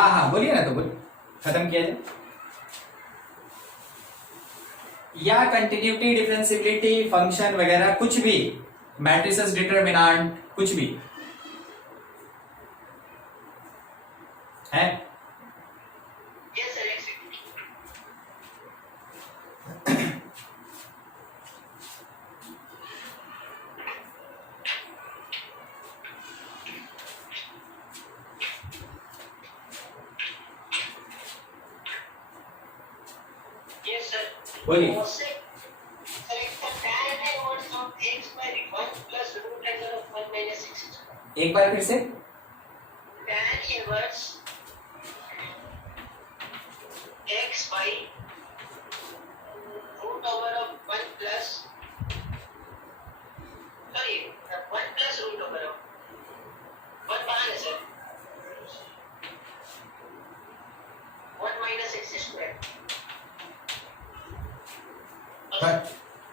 हाँ हाँ बोलिए ना, तो बोलिए, खत्म किया जाए। या कंटिन्यूटी, डिफरेंशिएबिलिटी, फंक्शन वगैरह कुछ भी, मैट्रिसेस, डिटरमिनेंट, कुछ भी है। बोलिए। एक बार फिर से।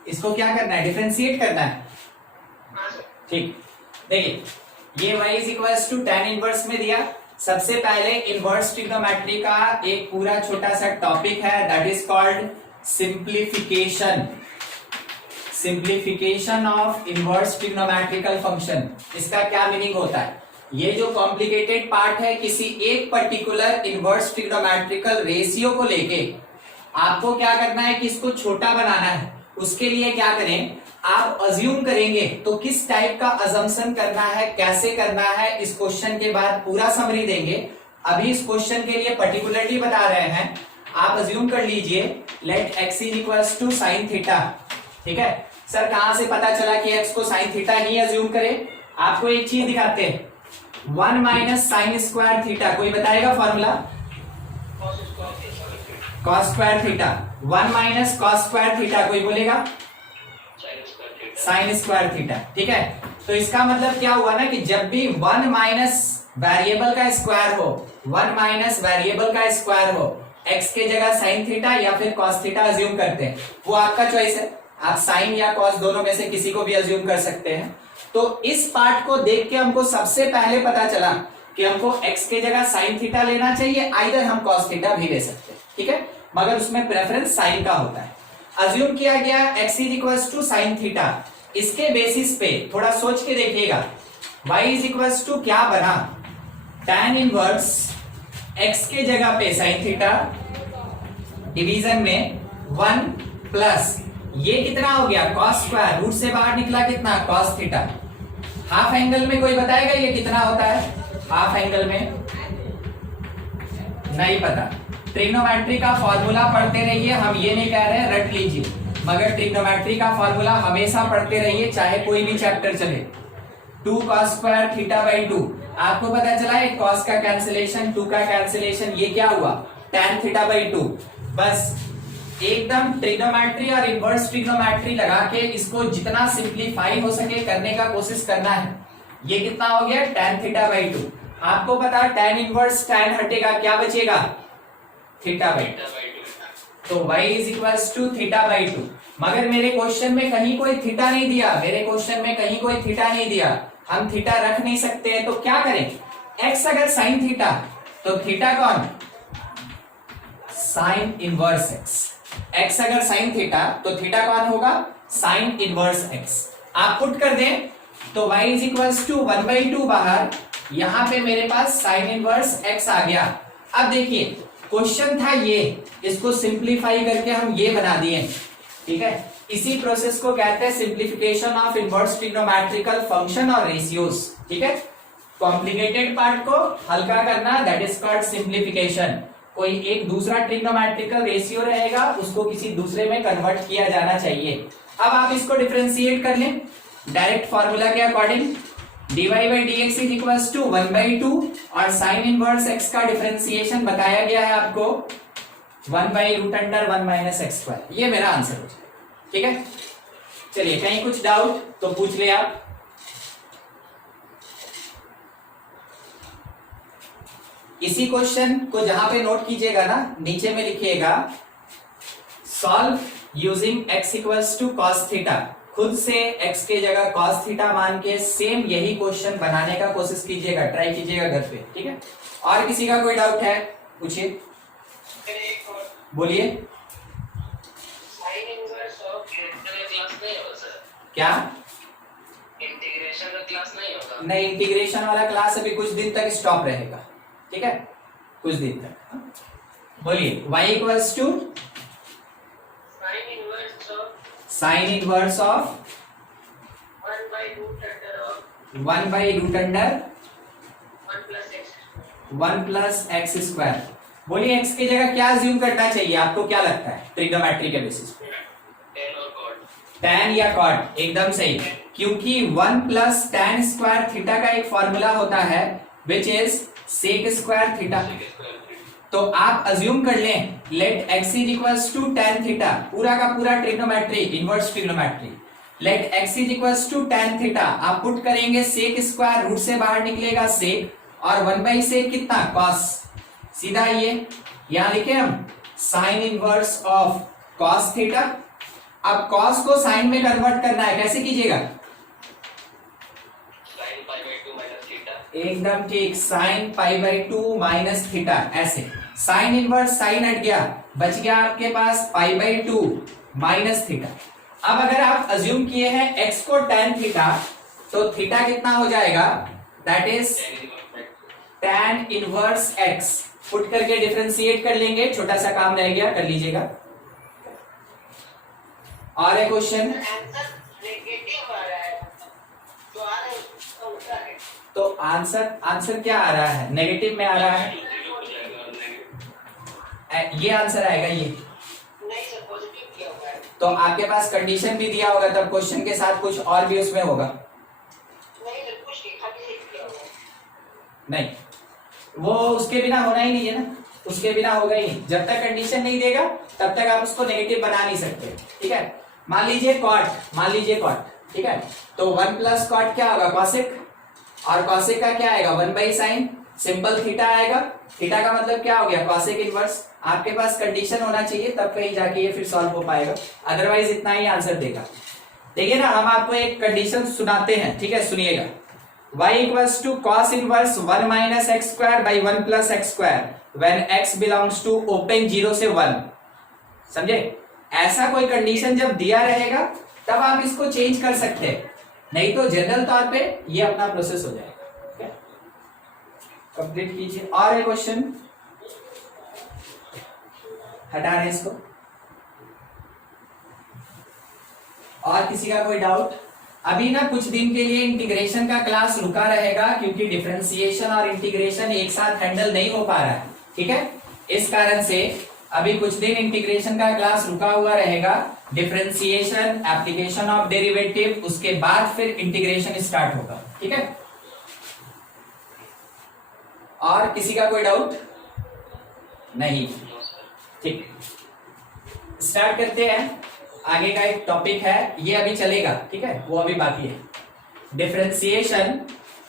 इसको क्या करना है, डिफरेंशिएट करना है। ठीक, देखिए ये y is equals to tan inverse में दिया। सबसे पहले इनवर्स ट्रिग्नोमेट्री का एक पूरा छोटा सा टॉपिक है, that is called simplification. Simplification of inverse trigonometrical function. इसका क्या मीनिंग होता है? ये जो कॉम्प्लिकेटेड पार्ट है, किसी एक पर्टिकुलर इनवर्स ट्रिग्नोमेट्रिकल रेशियो को लेके आपको क्या करना है कि इसको छोटा बनाना है। उसके लिए क्या करें, आप अज्यूम करेंगे, तो किस टाइप का अजम्पशन करना है, कैसे करना है, इस क्वेश्चन के बाद पूरा समरी देंगे। अभी इस क्वेश्चन के लिए पर्टिकुलरली बता रहे हैं। आप अज्यूम कर लीजिए, let x is equals to sine theta. ठीक है सर, कहां से पता चला कि x को साइन थीटा ही अज्यूम करें? आपको एक चीज दिखाते हैं, 1 माइनस साइन स्क्वायर थीटा। कोई बताएगा formula? Cos square theta. 1 minus cos square theta, कोई बोलेगा? Sine square theta. ठीक है, तो इसका मतलब क्या हुआ ना कि जब भी 1 माइनस वेरिएबल का स्क्वायर हो, 1 माइनस वेरिएबल का स्क्वायर हो, x के जगह साइन थीटा या फिर कॉस थीटा अज्यूम करते हैं। वो आपका चॉइस है, आप साइन या कॉस दोनों में से किसी को भी अज्यूम कर सकते हैं। तो इस पार्ट को देख के हमको सबसे पहले पता चला कि हमको x के जगह साइन थीटा लेना चाहिए, आइदर हम कॉस थीटा भी ले सकते हैं। ठीक है, मगर उसमें प्रेफरेंस साइन का होता है। अज्यूम किया गया x is equals to sine theta. इसके बेसिस पे थोड़ा सोच के देखिएगा, y इज इक्वल्स टू क्या बना, tan इनवर्स x के जगह पे साइन थीटा डिवीजन में 1 प्लस ये कितना हो गया, cos स्क्वायर, रूट से बाहर निकला कितना, cos थीटा। हाफ एंगल में कोई बताएगा ये कितना होता है? हाफ एंगल में नहीं पता। ट्रिग्नोमेट्री का फॉर्मूला पढ़ते रहिए, हम ये नहीं कह रहे हैं रट लीजिए, मगर ट्रिग्नोमेट्री का फॉर्मूला हमेशा पढ़ते रहिए, चाहे कोई भी चैप्टर चले। 2 cos स्क्वायर थीटा बाई 2, आपको पता चला है cos का कैंसिलेशन, 2 का कैंसिलेशन, ये क्या हुआ, tan थीटा बाई 2। बस एकदम ट्रिग्नोमेट्री और इनवर्स ट्रिग्नोमेट्री लगा के इसको जितना सिंप्लीफाई हो सके करने का कोशिश करना है। ये कितना हो गया, tan थीटा बाई 2। आपको पता है tan इनवर्स tan हटेगा, क्या बचेगा, थीटा बाई 2। तो y is equals to theta by 2। मगर मेरे क्वेश्चन में कहीं कोई थीटा नहीं दिया, मेरे क्वेश्चन में कहीं कोई थीटा नहीं दिया, हम थीटा रख नहीं सकते हैं। तो क्या करें, x अगर साइन थीटा तो थीटा कौन, साइन इनवर्स x अगर साइन थीटा तो थीटा कौन होगा, साइन इनवर्स x। आप पुट कर दें तो y इज इक्वल्स टू 1/2 बाहर, यहां पे मेरे पास साइन इनवर्स x आ गया। अब देखिए क्वेश्चन था ये, इसको सिंप्लीफाई करके हम ये बना दिए। ठीक है, इसी प्रोसेस को कहते हैं simplification of inverse trigonometrical function और रेशियोज। ठीक है, कॉम्प्लिकेटेड पार्ट को हल्का करना, दैट इज कॉल्ड सिंप्लीफिकेशन। कोई एक दूसरा ट्रिग्नोमेट्रिकल रेशियो रहेगा, उसको किसी दूसरे में कन्वर्ट किया जाना चाहिए। अब आप इसको डिफरेंशिएट कर लें डायरेक्ट फॉर्मूला के according, dy by dx is equals to 1/2 और साइन इनवर्स x का डिफरेंशिएशन बताया गया है आपको 1/√1 माइनस एक्स स्क्वायर। ये मेरा आंसर हो जाएगा। ठीक है, चलिए कहीं कुछ डाउट तो पूछ ले आप। इसी क्वेश्चन को जहां पे नोट कीजिएगा ना, नीचे में लिखिएगा solve using x equals to cos theta. खुद से x के जगह cos थीटा मान के सेम यही क्वेश्चन बनाने का कोशिश कीजिएगा, ट्राई कीजिएगा घर पे, ठीक है। और किसी का कोई डाउट है पूछिए, बोलिए। क्या इंटीग्रेशन का क्लास नहीं होगा? नहीं, इंटीग्रेशन वाला क्लास अभी कुछ दिन तक स्टॉप रहेगा, ठीक है, कुछ दिन तक। बोलिए y equals to sine inverse of 1 by root under 1 plus x square. बोलिए x की जगह क्या अज्यूम करना चाहिए, आपको क्या लगता है ट्रिग्नोमेट्री के बेसिस पे? tan या cot, एकदम सही, क्योंकि 1 प्लस tan स्क्वायर थीटा का एक फॉर्मूला होता है which is sec square theta. तो आप अज्यूम कर लें let x is equals to tan theta, पूरा का पूरा trigonometry, inverse trigonometry, let x is equals to tan theta, आप पुट करेंगे sec स्क्वायर, रूट से बाहर निकलेगा sec, और 1 बाई sec कितना cos, सीधा ये यहां लिखे हम sign inverse of cos theta. अब cos को साइन में कन्वर्ट करना है, कैसे कीजिएगा? एकदम ठीक, sine pi by 2 minus theta, ऐसे साइन इनवर्स साइन हट गया, बच गया आपके पास पाई बाई 2 माइनस थीटा। अब अगर आप अज्यूम किए हैं x को tan थीटा, तो थीटा कितना हो जाएगा, that is tan inverse x, put करके डिफरेंशिएट कर लेंगे, छोटा सा काम रह गया, कर लीजिएगा। और एक क्वेश्चन, तो आंसर क्या आ रहा है, नेगेटिव में आ रहा है, ये आंसर आएगा ये। तो आपके पास कंडीशन भी दिया होगा, तब क्वेश्चन के साथ कुछ और भी उसमें होगा। नहीं, वो उसके बिना होना ही नहीं है ना, उसके बिना होगा ही नहीं, जब तक कंडीशन नहीं देगा तब तक आप उसको नेगेटिव बना नहीं सकते, ठीक है। मान लीजिए कॉट, ठीक है, तो 1 प्लस कॉट क्या होगा, कॉसेक, और कॉसेक का क्या आएगा 1 बाई साइन, सिंपल थीटा आएगा, थीटा का मतलब क्या हो गया कॉसेक इनवर्स। आपके पास कंडीशन होना चाहिए तब कहीं जाके ये फिर सॉल्व हो पाएगा, अदरवाइज इतना ही आंसर देगा। देखिए ना, हम आपको एक कंडीशन सुनाते हैं, ठीक है, सुनिएगा। y equals to cos inverse 1 minus x square by 1 plus x square when x belongs to open 0 से 1, समझे? ऐसा कोई कंडीशन जब दिया रहेगा तब आप इसको चेंज कर सकते हैं, नहीं तो जनरल तौर पे ये अपना प्रोसेस हो जाएगा। कंप्लीट कीजिए। और एक क्वेश्चन, हटा रहे इसको। और किसी का कोई डाउट? अभी ना कुछ दिन के लिए इंटीग्रेशन का क्लास रुका रहेगा, क्योंकि डिफरेंशिएशन और इंटीग्रेशन एक साथ हैंडल नहीं हो पा रहा है, ठीक है। इस कारण से अभी कुछ दिन इंटीग्रेशन का क्लास रुका हुआ रहेगा, डिफरेंशिएशन, एप्लीकेशन ऑफ डेरिवेटिव, उसके बाद फिर इंटीग्रेशन स्टार्ट होगा, ठीक है। और किसी का कोई डाउट? नहीं, ठीक, स्टार्ट करते हैं। आगे का एक टॉपिक है, ये अभी चलेगा, ठीक है, वो अभी बाकी है। Differentiation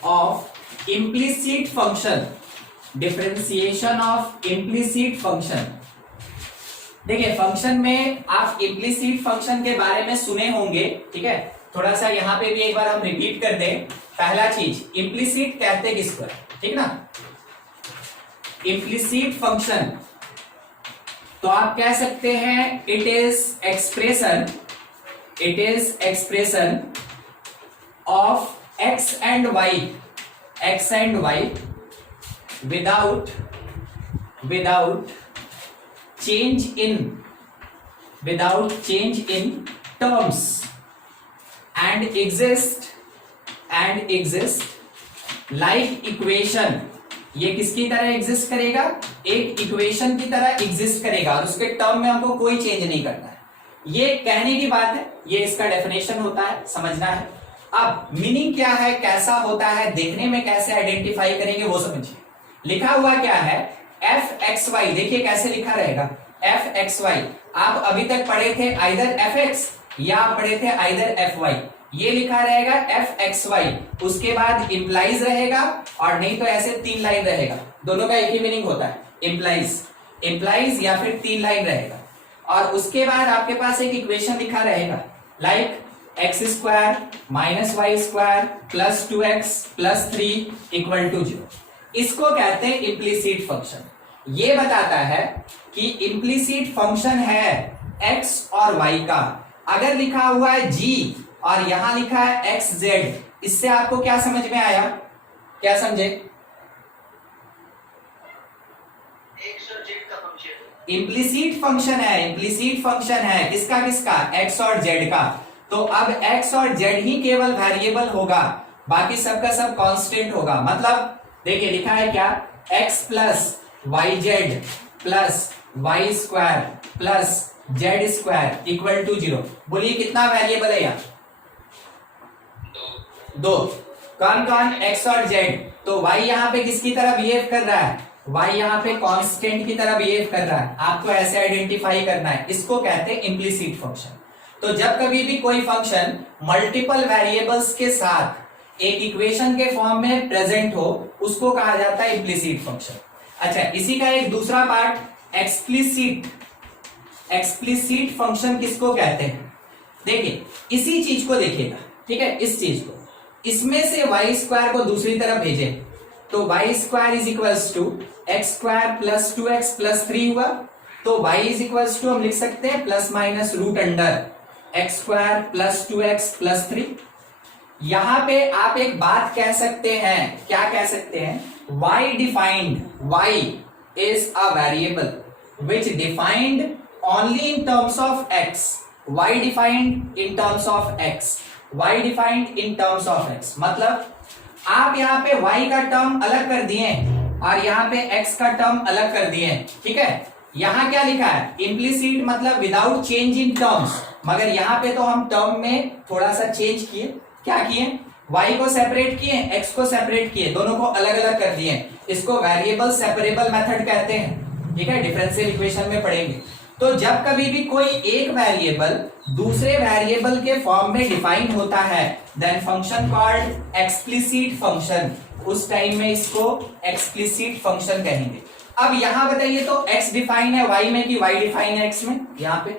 of implicit function, differentiation of implicit function. देखिए, फंक्शन में आप इम्प्लिसिट फंक्शन के बारे में सुने होंगे, ठीक है, थोड़ा सा यहां पे भी एक बार हम रिपीट कर दें। पहला चीज, इम्प्लिसिट कहते किसको है, ठीक ना। इम्प्लिसिट फंक्शन तो आप कह सकते हैं it is expression of x and y without change in terms and exist like equation. ये किसकी तरह एग्जिस्ट करेगा, एक इक्वेशन की तरह एग्जिस्ट करेगा, और उसके टर्म में हमको कोई चेंज नहीं करना है। ये कहने की बात है, ये इसका डेफिनेशन होता है, समझना है। अब मीनिंग क्या है, कैसा होता है, देखने में कैसे आइडेंटिफाई करेंगे वो समझिए। लिखा हुआ क्या है, एफ एक्स वाई, देखिए कैसे लिखा रहेगा, एफ एक्स वाई। आप अभी तक पढ़े थे आइदर एफ एक्स या आप पढ़े थे आइदर एफ वाई, ये लिखा रहेगा एफ एक्स वाई, उसके बाद इम्प्लाइज रहेगा, और नहीं तो ऐसे 3 लाइन रहेगा, दोनों का एक ही मीनिंग होता है, इम्प्लाइज या फिर 3 लाइन रहेगा। और उसके बाद आपके पास एक इक्वेशन लिखा रहेगा, like x square minus y square plus 2x plus 3 equal to 0। इसको कहते हैं इम्प्लीसिट फंक्शन। ये बताता है कि इम्प्लीसिट फंक्शन है x और y का। अगर लिखा हुआ है g और यहां लिखा है एक्स जेड, इससे आपको क्या समझ में आया? क्या समझे? एक्स और जेड का फंक्शन इम्प्लीसिट फंक्शन है, इम्प्लीसिट फंक्शन है किसका किसका? x और z का। तो अब x और z ही केवल वेरिएबल होगा, बाकी सबका सब कांस्टेंट होगा। मतलब देखिए लिखा है क्या, x plus y z plus y square plus z square equal to 0। बोलिए कितना वेरिएबल है यहाँ? दो। कौन कौन? x और z। तो y यहाँ पे किसकी तरह बिहेव कर रहा है? y यहाँ पे कांस्टेंट की तरह बिहेव कर रहा है। आपको ऐसे आइडेंटिफाई करना है, इसको कहते हैं इम्प्लीसिट फंक्शन। तो जब कभी भी कोई फंक्शन मल्टीपल वेरिएबल्स के साथ एक इक्वेशन के फॉर्म में प्रेजेंट हो, उसको कहा जाता है इम्प्लीसिट फंक्शन। अच्छा, इसी का एक दूसरा पार्ट एक्सप्लिसिट। एक्सप्लिसिट फंक्शन किसको कहते हैं? देखिए इसी चीज को देखिएगा, ठीक है, इस चीज को, इसमें से वाई स्क्वायर को दूसरी तरफ भेजे तो y square is equals to x square plus 2x plus 3 हुआ। तो y इज इक्वल्स टू हम लिख सकते हैं plus minus root under x square plus 2x plus 3। यहां पे आप एक बात कह सकते हैं, क्या कह सकते हैं? y defined, y is a variable which defined only in terms of x। y defined in terms of x, y defined in terms of x। मतलब आप यहाँ पे y का टर्म अलग कर दिए और यहाँ पे x का टर्म अलग कर दिए, ठीक है। यहाँ क्या लिखा है? इम्प्लीसिट मतलब विदाउट चेंज इन टर्म्स, मगर यहाँ पे तो हम टर्म में थोड़ा सा चेंज किए। क्या किए? y को सेपरेट किए, x को सेपरेट किए, दोनों को अलग अलग कर दिए। इसको वेरिएबल सेपरेबल मेथड कहते हैं, ठीक है, डिफरेंशियल इक्वेशन में पढ़ेंगे। तो जब कभी भी कोई एक वेरिएबल दूसरे वेरिएबल के फॉर्म में डिफाइन होता है, then function called explicit function. उस टाइम में इसको एक्सप्लिसिट फंक्शन कहेंगे। अब यहां बताइए तो x डिफाइन है y में कि y डिफाइन है x में? यहां पे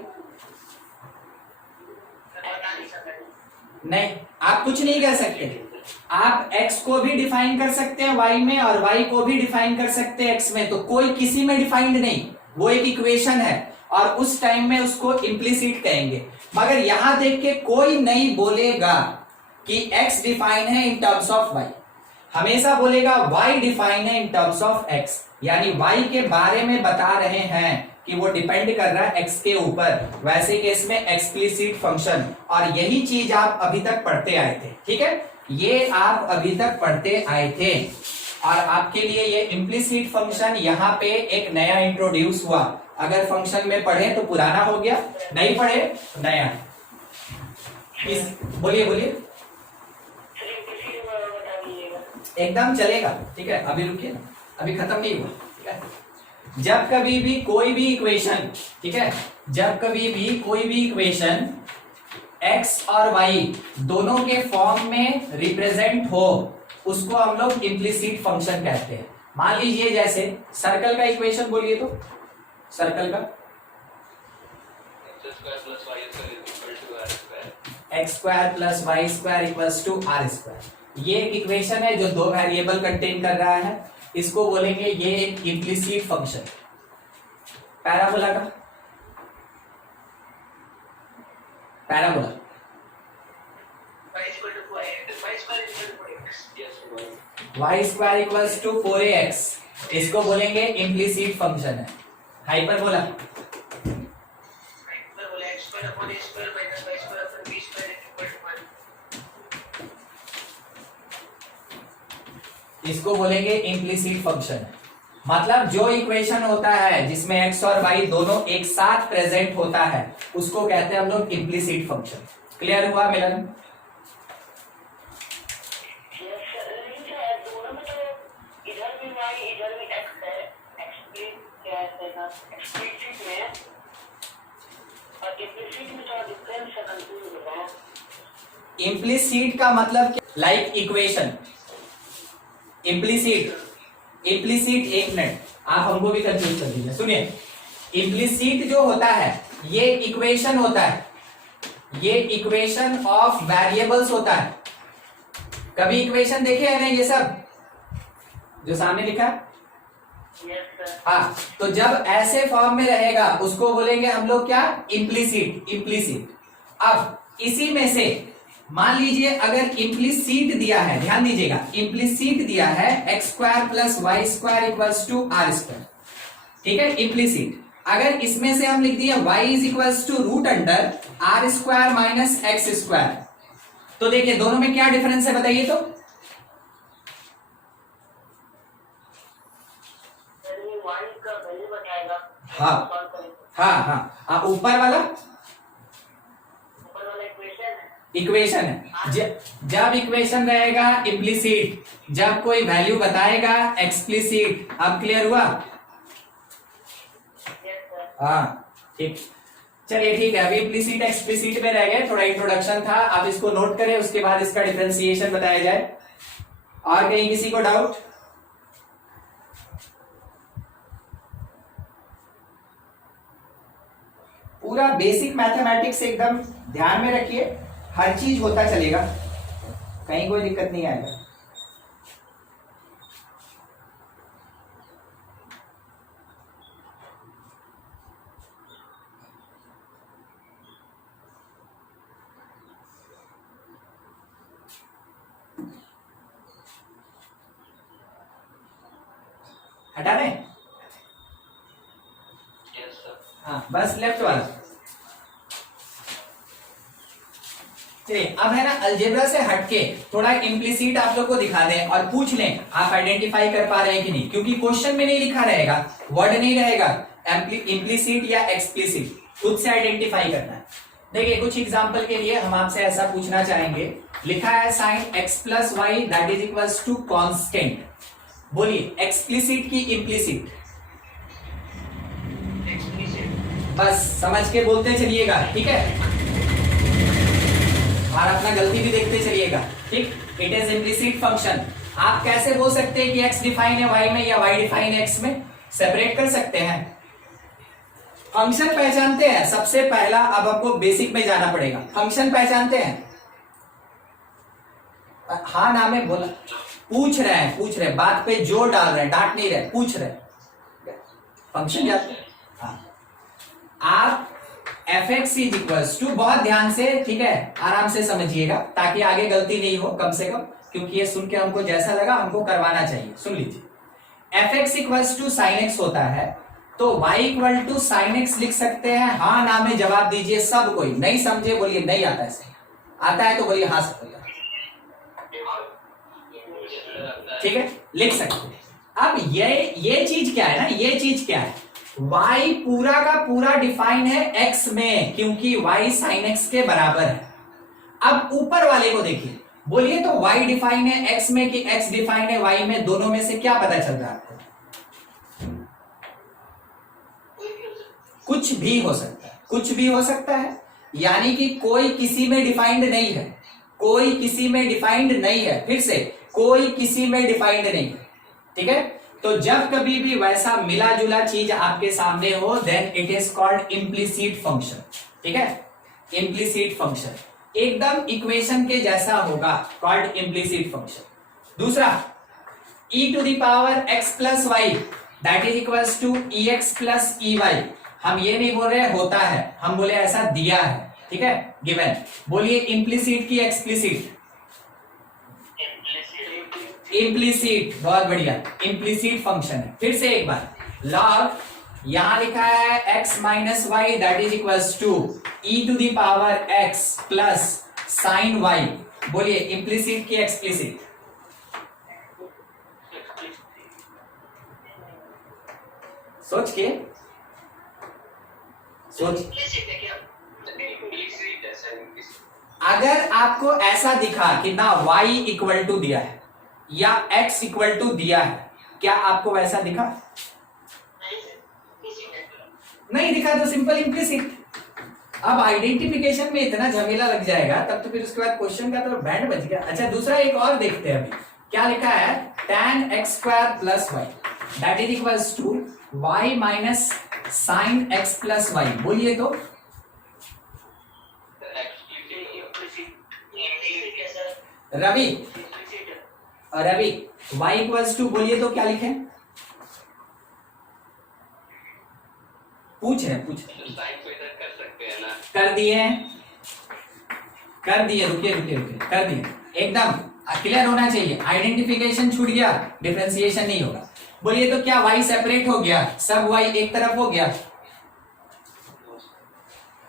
नहीं, आप कुछ नहीं कह सकते। आप x को भी डिफाइन कर सकते हैं y में और y को भी डिफाइन कर सकते हैं x में। तो कोई किसी में डिफाइंड नहीं, वो एक इक्वेशन है और उस टाइम में उसको इम्प्लीसिट कहेंगे। मगर यहां देख के कोई नहीं बोलेगा कि x डिफाइन है इन टर्म्स ऑफ y, हमेशा बोलेगा y डिफाइन है इन टर्म्स ऑफ x। यानी y के बारे में बता रहे हैं कि वो डिपेंड कर रहा है x के ऊपर। वैसे केस में एक्सप्लिसिट फंक्शन, और यही चीज आप अभी तक पढ़ते आए थे, ठीक है, ये आप अभी तक पढ़ते आए थे। और आपके लिए ये इम्प्लीसिट फंक्शन यहाँ पे एक नया इंट्रोड्यूस हुआ। अगर फंक्शन में पढ़े तो पुराना हो गया, नहीं पढ़े तो नया। बोलिए बोलिए, एकदम चलेगा, ठीक है। अभी रुकिए ना, अभी खत्म नहीं हुआ, ठीक है। जब कभी भी कोई भी इक्वेशन, ठीक है, जब कभी भी कोई भी इक्वेशन x और y दोनों के फॉर्म में रिप्रेजेंट हो, उसको हम लोग इम्प्लीसिट फंक्शन कहते हैं। मान लीजिए जैसे सर्कल का इक्वेशन बोलिए तो, सर्कल का x square plus y square equals to r square. ये एक इक्वेशन है जो दो वेरिएबल कंटेन कर रहा है, इसको बोलेंगे ये एक इम्प्लीसिट फंक्शन। पैराबोला का, parabola y square equals to 4ax, इसको बोलेंगे इम्प्लीसिट फंक्शन है। हाइपरबोला इसको बोलेंगे इम्प्लीसिट फंक्शन। मतलब जो इक्वेशन होता है जिसमें x और y दोनों एक साथ प्रेजेंट होता है, उसको कहते हैं हम लोग इम्प्लीसिट फंक्शन। क्लियर हुआ मिलन? इम्प्लीसिट का मतलब लाइक इक्वेशन, इम्प्लीसिट, इम्प्लीसिट, एक मिनट आप हमको भी कंफ्यूज कर दीजिए। सुनिए, इम्प्लीसिट जो होता है ये इक्वेशन होता है, ये इक्वेशन ऑफ वेरिएबल्स होता है। कभी इक्वेशन देखे हैं ना ये सब जो सामने लिखा है? हाँ, तो जब ऐसे फॉर्म में रहेगा उसको बोलेंगे हम लोग क्या? इम्प्लीसिट। इम्प्लीसिट। अब इसी में से मान लीजिए अगर इम्प्लीसिट दिया है, ध्यान दीजिएगा, इम्प्लीसिट दिया है x square plus y square equals to r square, ठीक है, इम्प्लीसिट। अगर इसमें से हम लिख दिए y is equals to root under r square minus x square, तो देखिए दोनों में क्या डिफरेंस है बताइए तो? हाँ हाँ हाँ, ऊपर वाला इक्वेशन है। जब इक्वेशन रहेगा इम्प्लीसिट, जब कोई वैल्यू बताएगा एक्सप्लिसिट। अब क्लियर हुआ? हाँ ठीक, चलिए ठीक है। अभी इम्प्लीसिट एक्सप्लिसिट में रह गए, थोड़ा इंट्रोडक्शन था, आप इसको नोट करें, उसके बाद इसका डिफरेंशिएशन बताया जाए। और कहीं किसी को डाउट? पूरा बेसिक मैथमेटिक्स एकदम ध्यान में रखिए, हर चीज होता चलेगा, कहीं कोई दिक्कत नहीं आएगा। हटा दें? हाँ, बस लेफ्ट वाला। चलिए अब है ना अलजेब्रा से हटके थोड़ा इम्प्लीसिट आप लोग को दिखा दें और पूछ लें आप आइडेंटिफाई कर पा रहे हैं कि नहीं, क्योंकि क्वेश्चन में नहीं लिखा रहेगा, वर्ड नहीं रहेगा इम्प्लीसिट या एक्सप्लिसिट, खुद से आइडेंटिफाई करना है। देखिए कुछ एग्जांपल के लिए हम आपसे ऐसा पूछना चाहेंगे, लिखा है sine x plus y that is equals to constant. बोलिए एक्सप्लिसिट की इम्प्लीसिट? बस समझ के बोलते चलिएगा, ठीक है, और अपना गलती भी देखते चलिएगा, ठीक। It is implicit function. आप कैसे बोल सकते हैं कि x डिफाइन है y में या y डिफाइन है x में? सेपरेट कर सकते हैं। फंक्शन पहचानते हैं सबसे पहला, अब आपको बेसिक में जाना पड़ेगा। फंक्शन पहचानते हैं? हाँ नाम है बोला, पूछ रहे हैं, बात पे जोर डाल रहे हैं, डांट नहीं रहे, पूछ रहे हैं। फंक्शन जानते हैं? हाँ, आप fx इज इक्वल्स टू, बहुत ध्यान से, ठीक है, आराम से समझिएगा ताकि आगे गलती नहीं हो कम से कम, क्योंकि ये सुन के हमको जैसा लगा हमको करवाना चाहिए। सुन लीजिए, fx equals to sine x होता है, तो y equal to sine x लिख सकते हैं। हाँ ना में जवाब दीजिए सब कोई, नहीं समझे बोलिए नहीं आता है, सही आता है तो बोलिए हाँ सब बोलिए, ठीक है, लिख सकते हैं। अब ये चीज क्या है ना, ये चीज क्या है, y पूरा का पूरा डिफाइन है x में, क्योंकि y sin x के बराबर है। अब ऊपर वाले को देखिए, बोलिए तो y डिफाइन है x में कि x डिफाइन है y में, दोनों में से क्या पता चल रहा है आपको? कुछ भी हो सकता है, कुछ भी हो सकता है, यानी कि कोई किसी में डिफाइंड नहीं है, कोई किसी में डिफाइंड नहीं है, फिर से कोई किसी में डिफाइंड नहीं है, ठीक है। तो जब कभी भी वैसा मिला जुला चीज आपके सामने हो, then it is called implicit function, ठीक है, इम्प्लीसिट फंक्शन एकदम इक्वेशन के जैसा होगा, कॉल्ड इम्प्लीसिट फंक्शन। दूसरा, e to the power x plus y that is equals to ex plus ey। हम ये नहीं बोल रहे होता है, हम बोले ऐसा दिया है, ठीक है, गिवन। बोलिए इम्प्लीसिट की एक्सप्लिसिट? इम्प्लीसिट, बहुत बढ़िया, इम्प्लीसिट फंक्शन है। फिर से एक बार, लॉग यहां लिखा है x minus y that is equals to e to the power x plus sine y। बोलिए इम्प्लीसिट की एक्सप्लिसिट? सोच के अगर आपको ऐसा दिखा कि ना y इक्वल टू दिया है या x इक्वल टू दिया है, क्या आपको वैसा दिखा? नहीं दिखा तो सिंपल इम्प्लीसिट। अब आइडेंटिफिकेशन में इतना झमेला लग जाएगा तब तो फिर उसके बाद क्वेश्चन का तो बैंड बच गया। अच्छा दूसरा एक और देखते हैं, अभी क्या लिखा है, tan x square plus y that is equals to y minus sine x plus y. बोलिए तो Ravi Implicit. Ravi y equals to बोलिए तो क्या लिखें? पूछ रहे साइन को इधर कर सकते हैं ना? कर दिए रुकिए कर दिए, एकदम क्लियर होना चाहिए। आइडेंटिफिकेशन छूट गया, डिफरेंशिएशन नहीं होगा। बोलिए तो क्या y सेपरेट हो गया, सब y एक तरफ हो गया?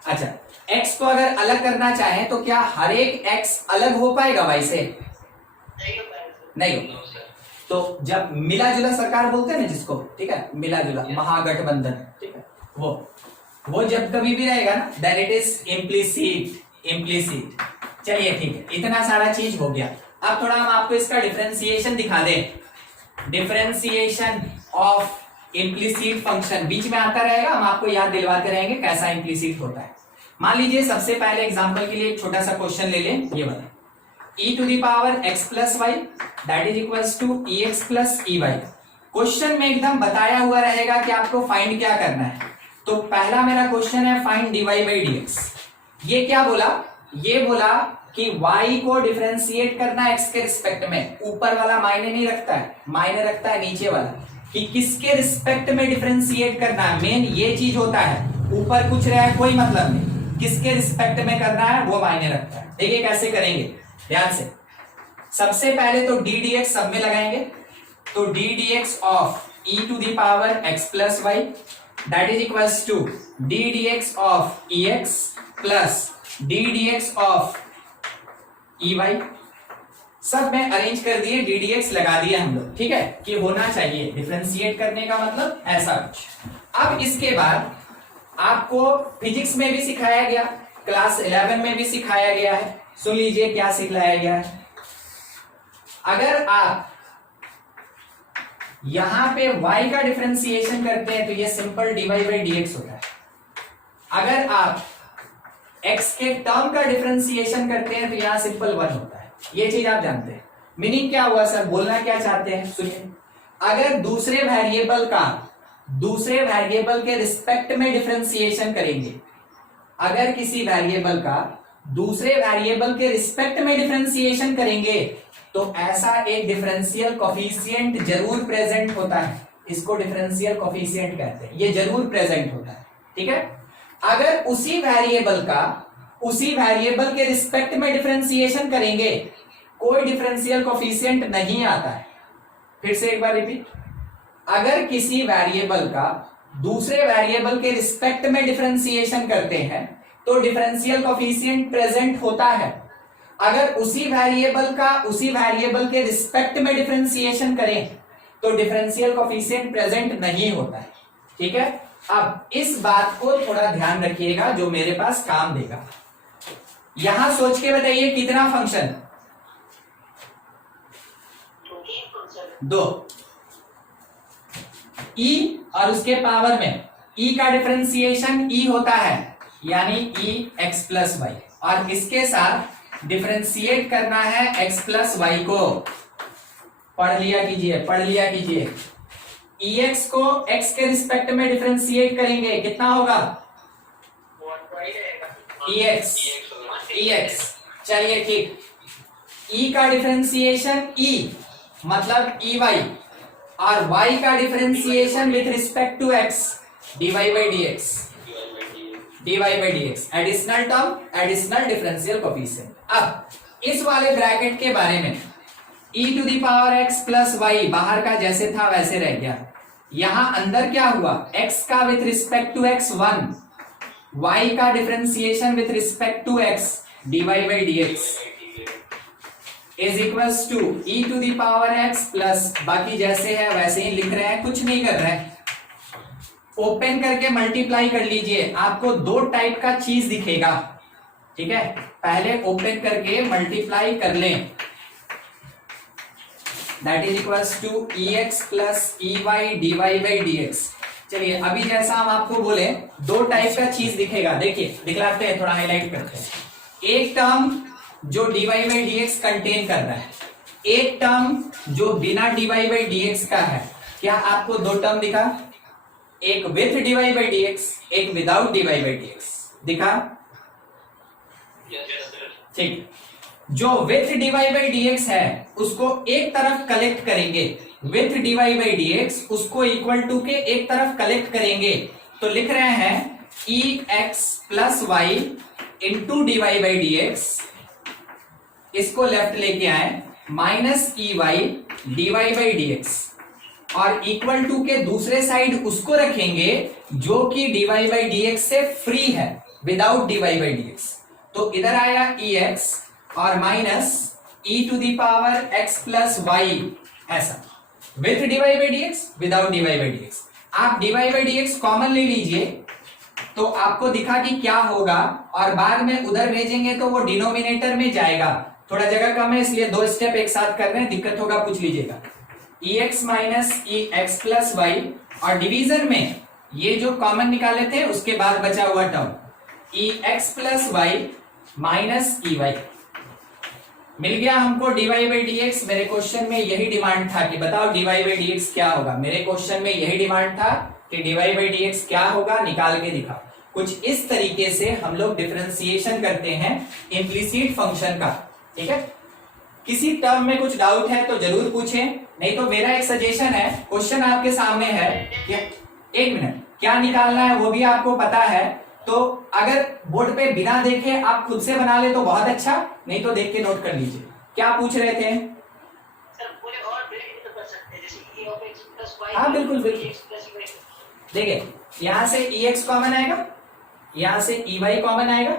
अच्छा, x को अगर अलग करना चाहे तो क्या हर एक x अलग हो पाएगा y से? नहीं हो पाएगा। नहीं हो। No, sir. तो जब मिला जुला सरकार बोलते हैं ना जिसको, ठीक है, मिला जुला महागठबंधन, ठीक है, वो जब कभी भी रहेगा ना, देन इट इज इम्प्लीसिट। चलिए ठीक है, इतना सारा चीज हो गया। अब थोड़ा हम आपको इसका डिफरेंशिएशन दिखा दें। डिफरेंशिएशन ऑफ इम्प्लीसिट फंक्शन बीच में आता रहेगा, हम आपको याद दिलवाते रहेंगे कैसा इम्प्लीसिट होता है। मान लीजिए सबसे पहले एग्जांपल के लिए एक छोटा सा क्वेश्चन ले लें, ये बताएं e to the power x plus y that is equals to ex plus ey। Question में एकदम बताया हुआ रहेगा कि आपको फाइंड क्या करना है। तो पहला मेरा क्वेश्चन है फाइंड dy बाई dx। ये क्या बोला? ये बोला कि y को डिफरेंशिएट करना है x के रिस्पेक्ट में। ऊपर वाला मायने नहीं रखता है, मायने रखता है नीचे वाला, कि किसके रिस्पेक्ट में डिफरेंशिएट करना है। मेन ये चीज होता है, ऊपर कुछ रहा है कोई मतलब नहीं, किसके रिस्पेक्ट में करना है वो मायने रखता है। देखिए कैसे करेंगे, ध्यान से। सबसे पहले तो डी डी एक्स सब में लगाएंगे, तो d d x of e to the power x plus y that is equals to d d x of e x plus d d x of e y. सब में arrange कर दिए, d d x लगा दिया हम लोग, ठीक है, कि होना चाहिए डिफरेंशिएट करने का मतलब ऐसा कुछ। अब इसके बाद आपको फिजिक्स में भी सिखाया गया, क्लास 11 में भी सिखाया गया है। सुन लीजिए क्या सिखाया गया है। अगर आप यहां पे y का डिफरेंशिएशन करते हैं तो ये सिंपल dy बाई dx होता है। अगर आप x के टर्म का डिफरेंशिएशन करते हैं तो यहां सिंपल 1 होता है। ये चीज आप जानते हैं। मीनिंग क्या हुआ सर, बोलना क्या चाहते हैं सुनिए। अगर दूसरे वेरिएबल के रिस्पेक्ट में डिफरेंशिएशन करेंगे, अगर किसी वेरिएबल का दूसरे वेरिएबल के रिस्पेक्ट में डिफरेंशिएशन करेंगे तो ऐसा एक डिफरेंशियल कोफिशिएंट जरूर प्रेजेंट होता है। इसको डिफरेंशियल कोफिशिएंट कहते हैं, ये जरूर प्रेजेंट होता है, ठीक है। अगर उसी वेरिएबल के रिस्पेक्ट में डिफरेंशिएशन करेंगे, कोई डिफरेंशियल कोफिशिएंट नहीं आता है। फिर से एक बार रिपीट, अगर किसी वेरिएबल का दूसरे वेरिएबल के रिस्पेक्ट में डिफरेंशिएशन करते हैं तो डिफरेंशियल कोफिशिएंट प्रेजेंट होता है। अगर उसी वेरिएबल के रिस्पेक्ट में डिफरेंशिएशन करें तो डिफरेंशियल कोफिशिएंट प्रेजेंट नहीं होता है, ठीक है। अब इस बात को थोड़ा ध्यान रखिएगा, जो मेरे पास काम देगा। यहां सोच के बताइए कितना फंक्शन? 2 e और उसके पावर में e का डिफरेंशिएशन e होता है, यानी e x प्लस वाई, और इसके साथ डिफरेंशिएट करना है x प्लस वाई को। पढ़ लिया कीजिए। ex को x के रिस्पेक्ट में डिफरेंशिएट करेंगे, कितना होगा? ex। चलिए ठीक, e का डिफरेंशिएशन e मतलब ey, और y का differentiation with respect to x dy by dx additional term, additional differential coefficient. अब इस वाले ब्रैकेट के बारे में e to the power x plus y बाहर का जैसे था वैसे रह गया। यहां अंदर क्या हुआ, x का with respect to x 1, y का differentiation with respect to x dy by dx is equals to e to the power x plus, बाकी जैसे है वैसे ही लिख रहे हैं, कुछ नहीं कर रहे हैं। ओपन करके मल्टीप्लाई कर लीजिए, आपको 2 टाइप का चीज दिखेगा, ठीक है। पहले ओपन करके मल्टीप्लाई कर लें, that is equals to ex plus ey dy by dx। चलिए अभी जैसा हम आपको बोले 2 टाइप का चीज दिखेगा, देखिए दिखलाते हैं, थोड़ा हाईलाइट करते हैं। एक टर्म जो dy बाई dx कंटेन कर रहा है, एक टर्म जो बिना dy बाई dx का है। क्या आपको 2 टर्म दिखा? एक विथ dy बाई dx, एक विदाउट dy बाई dx दिखा? ठीक। जो with d y by d x है उसको एक तरफ कलेक्ट करेंगे, with d y by d x उसको इक्वल टू के एक तरफ कलेक्ट करेंगे, तो लिख रहे हैं e x plus y into d y by d x, इसको लेफ्ट लेके आए minus e y d y by d x, और इक्वल टू के दूसरे साइड उसको रखेंगे जो कि डीवाई बाई डी एक्स से फ्री है, without d y by d x. तो इधर आया ई एक्स और minus e to the power x plus y, ऐसा with d y by d x without d y by d x. आप d y by d x common ले लीजिए तो आपको दिखा कि क्या होगा, और बाद में उधर भेजेंगे तो वो डिनोमिनेटर में जाएगा। थोड़ा जगह कम है इसलिए दो स्टेप एक साथ कर रहे हैं, दिक्कत होगा पूछ लीजिएगा। ई एक्स माइनस ई एक्स प्लस वाई, और डिवीजन में ये जो कॉमन निकाले थे उसके बाद बचा हुआ term e x plus y minus e y, मिल गया हमको डीवाई बाई डी एक्स। मेरे क्वेश्चन में यही डिमांड था कि बताओ डीवाई बाई डी एक्स क्या होगा, मेरे क्वेश्चन में यही डिमांड था कि डीवाई बाई डी एक्स क्या होगा, निकाल के दिखा। कुछ इस तरीके से हम लोग डिफरेंशिएशन करते हैं इम्प्लिसिट फंक्शन का, ठीक है। किसी टर्म में कुछ डाउट है तो जरूर पूछें, नहीं तो मेरा एक सजेशन है, क्वेश्चन आपके सामने है, एक मिनट, क्या निकालना है वो भी आपको पता है, तो अगर बोर्ड पे बिना देखे आप खुद से बना ले तो बहुत अच्छा, नहीं तो देख के नोट कर लीजिए। क्या पूछ रहे थे सर? पूरे और ब्रेक तो कर सकते हैं, जैसे e of x plus y, हाँ बिल्कुल बिल्कुल। x plus y। देखिए यहां से ई एक्स कॉमन आएगा, यहां से ई वाई कॉमन आएगा,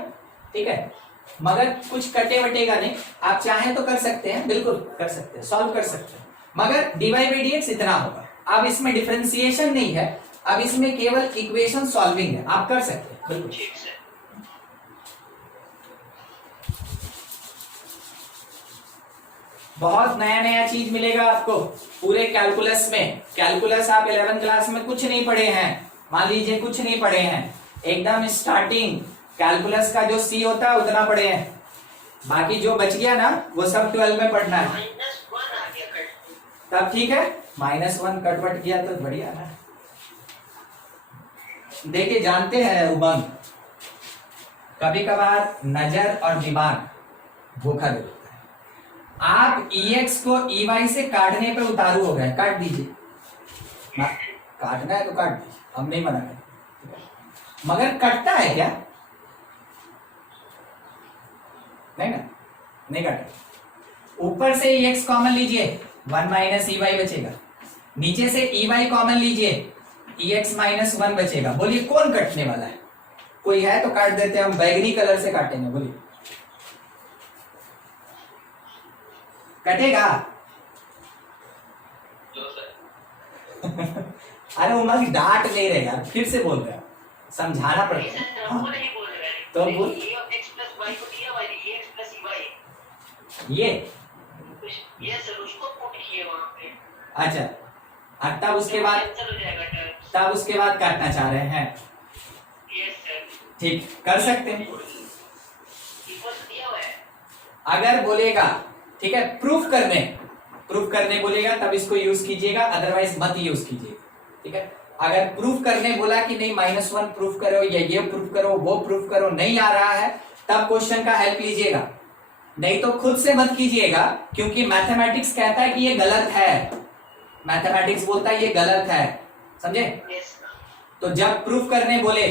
ठीक है, मगर कुछ कटे वटेगा नहीं। आप चाहें तो कर सकते हैं, बिल्कुल कर सकते हैं, सॉल्व कर सकते हैं, मगर डीवाई बाई डी एक्स इतना होगा। अब इसमें डिफरेंशिएशन नहीं है, अब इसमें केवल इक्वेशन सॉल्विंग है, आप कर सकते हैं बिल्कुल। ठीक सर। बहुत नया नया चीज मिलेगा आपको पूरे कैलकुलस में। कैलकुलस आप 11th क्लास में कुछ नहीं पढ़े हैं, मान लीजिए कुछ नहीं पढ़े हैं, एकदम स्टार्टिंग कैलकुलस का जो सी होता है उतना पढ़े हैं, बाकी जो बच गया ना वो सब 12 में पढ़ना है। -1 आ गया कट। तब ठीक है, -1 कटवट किया तो बढ़िया ना। देखिए जानते हैं उमंग, कभी कभार नजर और दिमाग धोखा दे देता है। आप EX को EY से काटने पे उतारू हो गए, काट दीजिए, काटना है तो काट दीजिए, हम नहीं मना करें, मगर कटता है क्या? नहीं ना, नहीं काटेगा। ऊपर से EX कॉमन लीजिए, 1 माइनस EY बचेगा, नीचे से EY कॉमन लीजिए, EX माइनस 1 बचेगा। बोलिए कौन कटने वाला है? कोई है तो काट देते हैं, हम बैगनी कलर से काटेंगे, बोलिए कटेगा? लो सर। अरे उमंग डांट नहीं रहे यार, फिर से बोल रहे हैं, समझाना पड़ेगा। सर हम नहीं बोल रहे हैं, तो बोल। e of x plus y को दिया y e x plus y, ये ये सर उसको पुट किए वहां पे। अच्छा, और तब उसके बाद, कैंसिल हो जाएगा टर्म। तब उसके बाद काटना चाह रहे हैं, यस सर। ठीक कर सकते हैं। इक्वल दिया हुआ है। अगर बोलेगा ठीक है प्रूफ करने बोलेगा तब इसको यूज कीजिएगा, अदरवाइज मत यूज कीजिएगा, ठीक है। अगर प्रूफ करने बोला कि नहीं -1 प्रूफ करो या ये प्रूफ करो वो प्रूफ करो, नहीं आ रहा है तब क्वेश्चन का हेल्प लीजिएगा, नहीं तो खुद से मत कीजिएगा, क्योंकि मैथमेटिक्स कहता है कि ये गलत है, मैथमेटिक्स बोलता है ये गलत है, समझे। यस। तो जब प्रूफ करने बोले,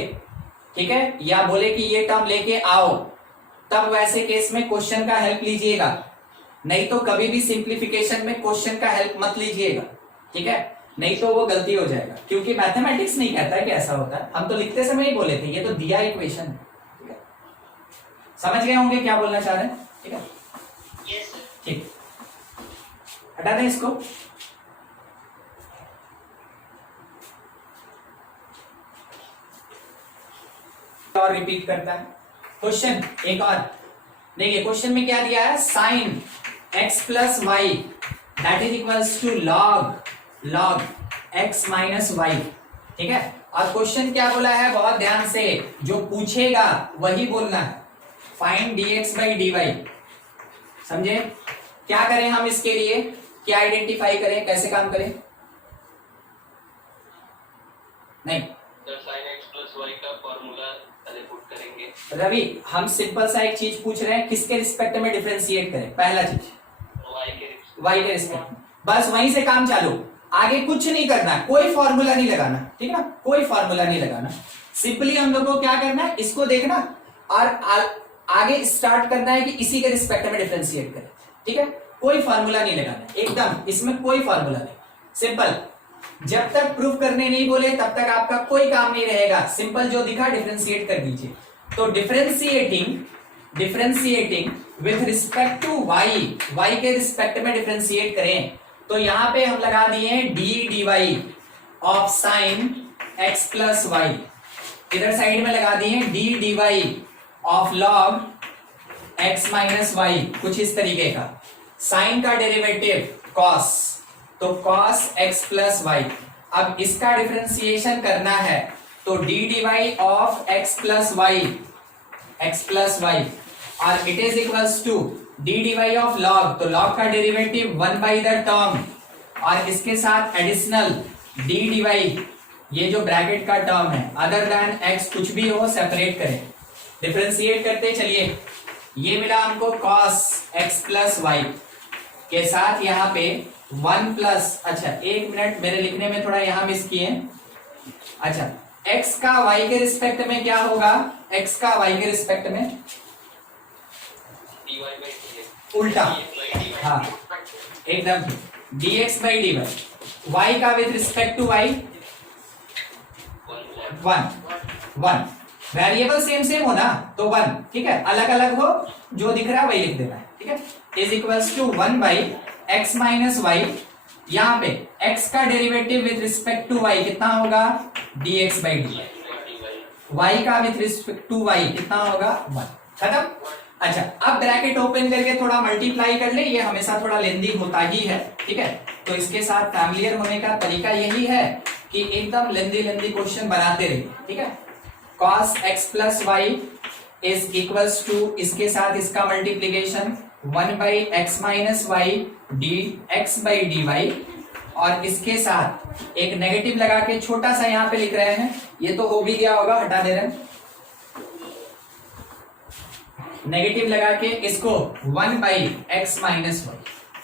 ठीक है, या बोले कि ये टर्म लेके आओ, तब वैसे केस में क्वेश्चन का हेल्प लीजिएगा, नहीं तो कभी भी सिंप्लीफिकेशन में क्वेश्चन का हेल्प मत लीजिएगा, ठीक है, नहीं तो वो गलती हो जाएगा, क्योंकि मैथमेटिक्स नहीं कहता है कि ऐसा होता है, हम तो लिखते समय ही बोले थे ये तो दिया इक्वेशन, ठीक है। समझ गए होंगे क्या बोलना चाह रहे हैं, ठीक है। Yes sir. ठीक, हटा दें इसको। और रिपीट करता है क्वेश्चन एक और। देखिए क्वेश्चन में क्या दिया है, sine x plus y that is equals to log x minus y, ठीक है। और क्वेश्चन क्या बोला है, बहुत ध्यान से, जो पूछेगा वही बोलना है, फाइंड dx बाई dy, समझे। क्या करें हम इसके लिए, क्या आइडेंटिफाई करें, कैसे काम करें? नहीं sir sin x plus y का फॉर्मूला पहले पुट करेंगे, रवि, हम सिंपल सा एक चीज पूछ रहे हैं, किसके रिस्पेक्ट में डिफरेंशिएट करें? पहला चीज y के रिस्पेक्ट में, बस वहीं से काम चालू, आगे कुछ नहीं करना, कोई फॉर्मूला नहीं लगाना, ठीक है, कोई फॉर्मूला नहीं लगाना। सिंपली हम लोग को क्या करना है, इसको देखना और आगे स्टार्ट करना है कि इसी के रिस्पेक्ट में डिफरेंशिएट करें, ठीक है, कोई फॉर्मूला नहीं लगाना, एकदम इसमें कोई फॉर्मूला नहीं, सिंपल। जब तक प्रूफ करने नहीं बोले तब तक आपका कोई काम नहीं रहेगा, सिंपल जो दिखा डिफरेंशिएट कर दीजिए। तो differentiating with respect to y के रिस्पेक्ट में डिफरेंशिएट करें, तो यहां पे हम लगा दिए d d y of sine x plus y, इधर साइड में लगा दिए d d y of log x minus y, कुछ इस तरीके का। साइन का डेरिवेटिव cos, तो cos x प्लस वाई। अब इसका डिफरेंशिएशन करना है तो d d y of x plus y और it is equals to d d y of log, तो लॉग का डेरिवेटिव 1 बाई द टर्म और इसके साथ एडिशनल डी डी वाई, ये जो ब्रैकेट का टर्म है, अदर देन x कुछ भी हो सेपरेट करें, डिफरेंशिएट करते चलिए। ये मिला हमको cos x प्लस वाई के साथ यहाँ पे 1 प्लस, अच्छा एक मिनट, मेरे लिखने में थोड़ा यहाँ मिस किए, अच्छा x का y के रिस्पेक्ट में क्या होगा, x का y के रिस्पेक्ट में उल्टा, हाँ एकदम dx बाई dy, y का with respect to y 1, variable same हो ना तो 1, ठीक है, अलग अलग हो, जो दिख रहा है वही लिख देना है, ठीक है, is equals to 1 by x minus y, यहाँ पे x का derivative with respect to y कितना होगा, dx बाई dy, y का विथ रिस्पेक्ट टू y कितना होगा 1, खत्म। अच्छा अब ब्रैकेट ओपन करके थोड़ा मल्टीप्लाई कर ले, ये हमेशा थोड़ा लेंदी होता ही है, ठीक है, तो इसके साथ फैमिलियर होने का तरीका यही है कि एकदम लेंदी क्वेश्चन बनाते रहिए, ठीक है। cos x plus y is equals to, इसके साथ इसका multiplication 1 by x minus y d x by d y, और इसके साथ एक नेगेटिव लगा के छोटा सा यहाँ पे लिख रहे हैं, ये तो हो भी गया होगा, हटा दे रहे हैं, नेगेटिव लगा के इसको 1 बाई एक्स माइनस वाई,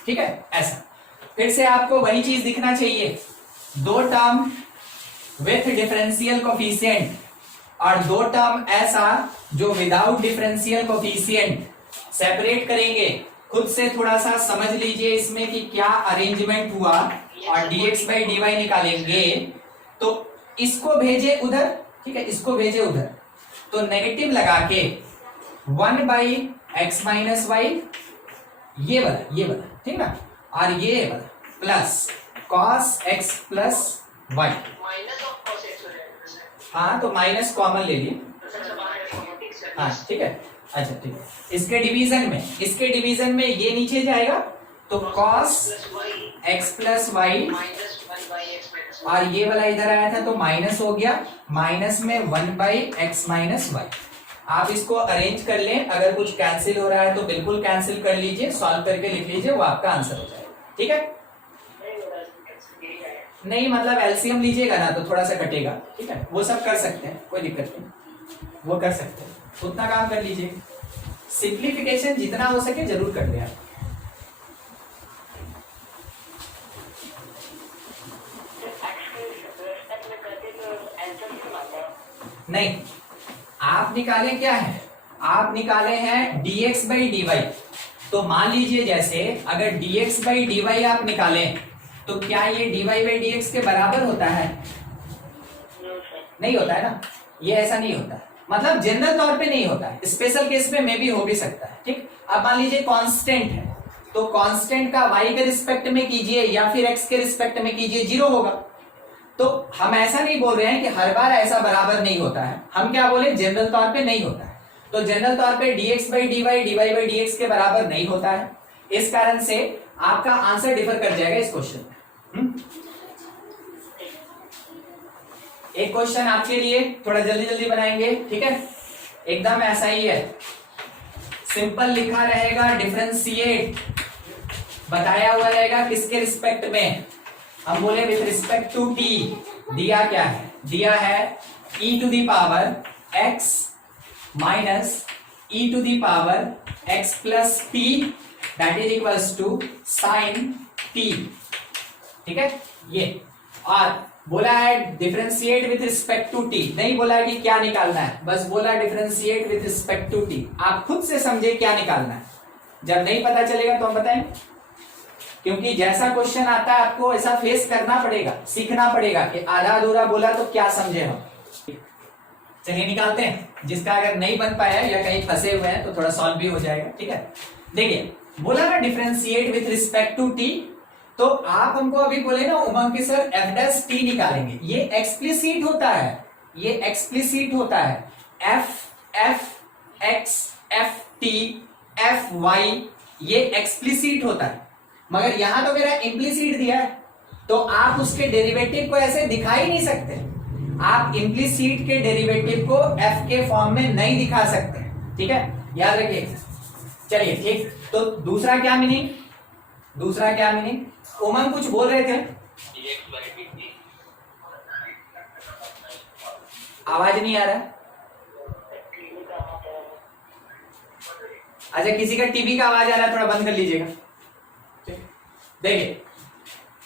ठीक है, ऐसा। फिर से आपको वही चीज दिखना चाहिए, दो टर्म विथ डिफरेंशियल कोफिशिएंट और दो टर्म ऐसा जो विदाउट डिफरेंशियल कोफिशिएंट, सेपरेट करेंगे, खुद से थोड़ा सा समझ लीजिए इसमें कि क्या अरेंजमेंट हुआ, और dx बाई dy निकालेंगे तो इसको भेजे उधर, ठीक है, इसको भेजे उधर, तो नेगेटिव लगा के 1 बाई एक्स माइनस वाई, ये वाला, ठीक ना, और ये वाला plus cos x plus y, minus of cos x हो जाएगा, हाँ तो माइनस कॉमन ले लिए, हाँ ठीक है, अच्छा ठीक है, इसके डिवीजन में ये नीचे जाएगा तो cos x plus y, minus 1 by x minus, और ये वाला इधर आया था तो माइनस हो गया, माइनस में 1 बाई एक्स माइनस वाई। आप इसको अरेंज कर लें, अगर कुछ कैंसिल हो रहा है तो बिल्कुल कैंसिल कर लीजिए, सॉल्व करके लिख लीजिए, वो आपका आंसर हो जाएगा, ठीक है। नहीं मतलब एलसीएम लीजिएगा ना तो थोड़ा सा कटेगा, ठीक है, वो सब कर सकते हैं, कोई दिक्कत नहीं, वो कर सकते हैं, उतना काम कर लीजिए, सिंप्लीफिकेशन जितना हो सके जरूर कर ले आप। नहीं, आप निकाले क्या है, आप निकाले हैं dx बाई dy, तो मान लीजिए जैसे अगर dx बाई dy आप निकाले तो क्या ये dy बाई dx के बराबर होता है, नहीं होता है ना, ये ऐसा नहीं होता है, मतलब जनरल तौर पे नहीं होता है, स्पेशल केस में मे भी हो भी सकता है, ठीक। अब मान लीजिए कांस्टेंट है, तो कांस्टेंट का y के रिस्पेक्ट में कीजिए या फिर x के रिस्पेक्ट में कीजिए, जीरो होगा। तो हम ऐसा नहीं बोल रहे हैं कि हर बार ऐसा बराबर नहीं होता है, हम क्या बोले, जनरल तौर पे नहीं होता है, तो जनरल तौर पे dx by dy dy by dx के बराबर नहीं होता है, इस कारण से आपका आंसर डिफर कर जाएगा इस क्वेश्चन में। एक क्वेश्चन आपके लिए थोड़ा जल्दी बनाएंगे, ठीक है, एकदम ऐसा ही है, सिंपल लिखा रहेगा, डिफरेंशिएट बताया हुआ रहेगा, किसके रिस्पेक्ट में, हम बोले विथ रिस्पेक्ट टू t, दिया क्या है, दिया है e to the power x minus e to the power x plus t that is equals to sine t. ठीक है, ये और बोला है differentiate with respect to t, नहीं बोला है कि क्या निकालना है, बस बोला differentiate with respect to t. आप खुद से समझे क्या निकालना है, जब नहीं पता चलेगा तो हम बताएंगे, क्योंकि जैसा क्वेश्चन आता है आपको ऐसा फेस करना पड़ेगा, सीखना पड़ेगा कि आधा अधूरा बोला तो क्या समझे हम। चलिए निकालते हैं, जिसका अगर नहीं बन पाया या कहीं फंसे हुए हैं तो थोड़ा सॉल्व भी हो जाएगा। ठीक है, देखिए बोला ना differentiate with respect to t, तो आप हमको अभी बोले ना उमंग के सर एफ डैश टी निकालेंगे, ये एक्सप्लिसिट होता है, ये एक्सप्लिसिट होता है। F x f t f y ये एक्सप्लिसिट होता है, मगर यहां तो मेरा इम्प्लिसिट दिया है, तो आप उसके डेरिवेटिव को ऐसे दिखा ही नहीं सकते। आप इम्प्लिसिट के डेरिवेटिव को एफ के फॉर्म में नहीं दिखा सकते। ठीक है, याद रखिए। चलिए ठीक, तो दूसरा क्या मीनिंग, दूसरा क्या मीनिंग, उमंग कुछ बोल रहे थे, आवाज नहीं आ रहा। अच्छा, किसी का टीवी का आवाज आ रहा है, थोड़ा बंद कर लीजिएगा। देखिए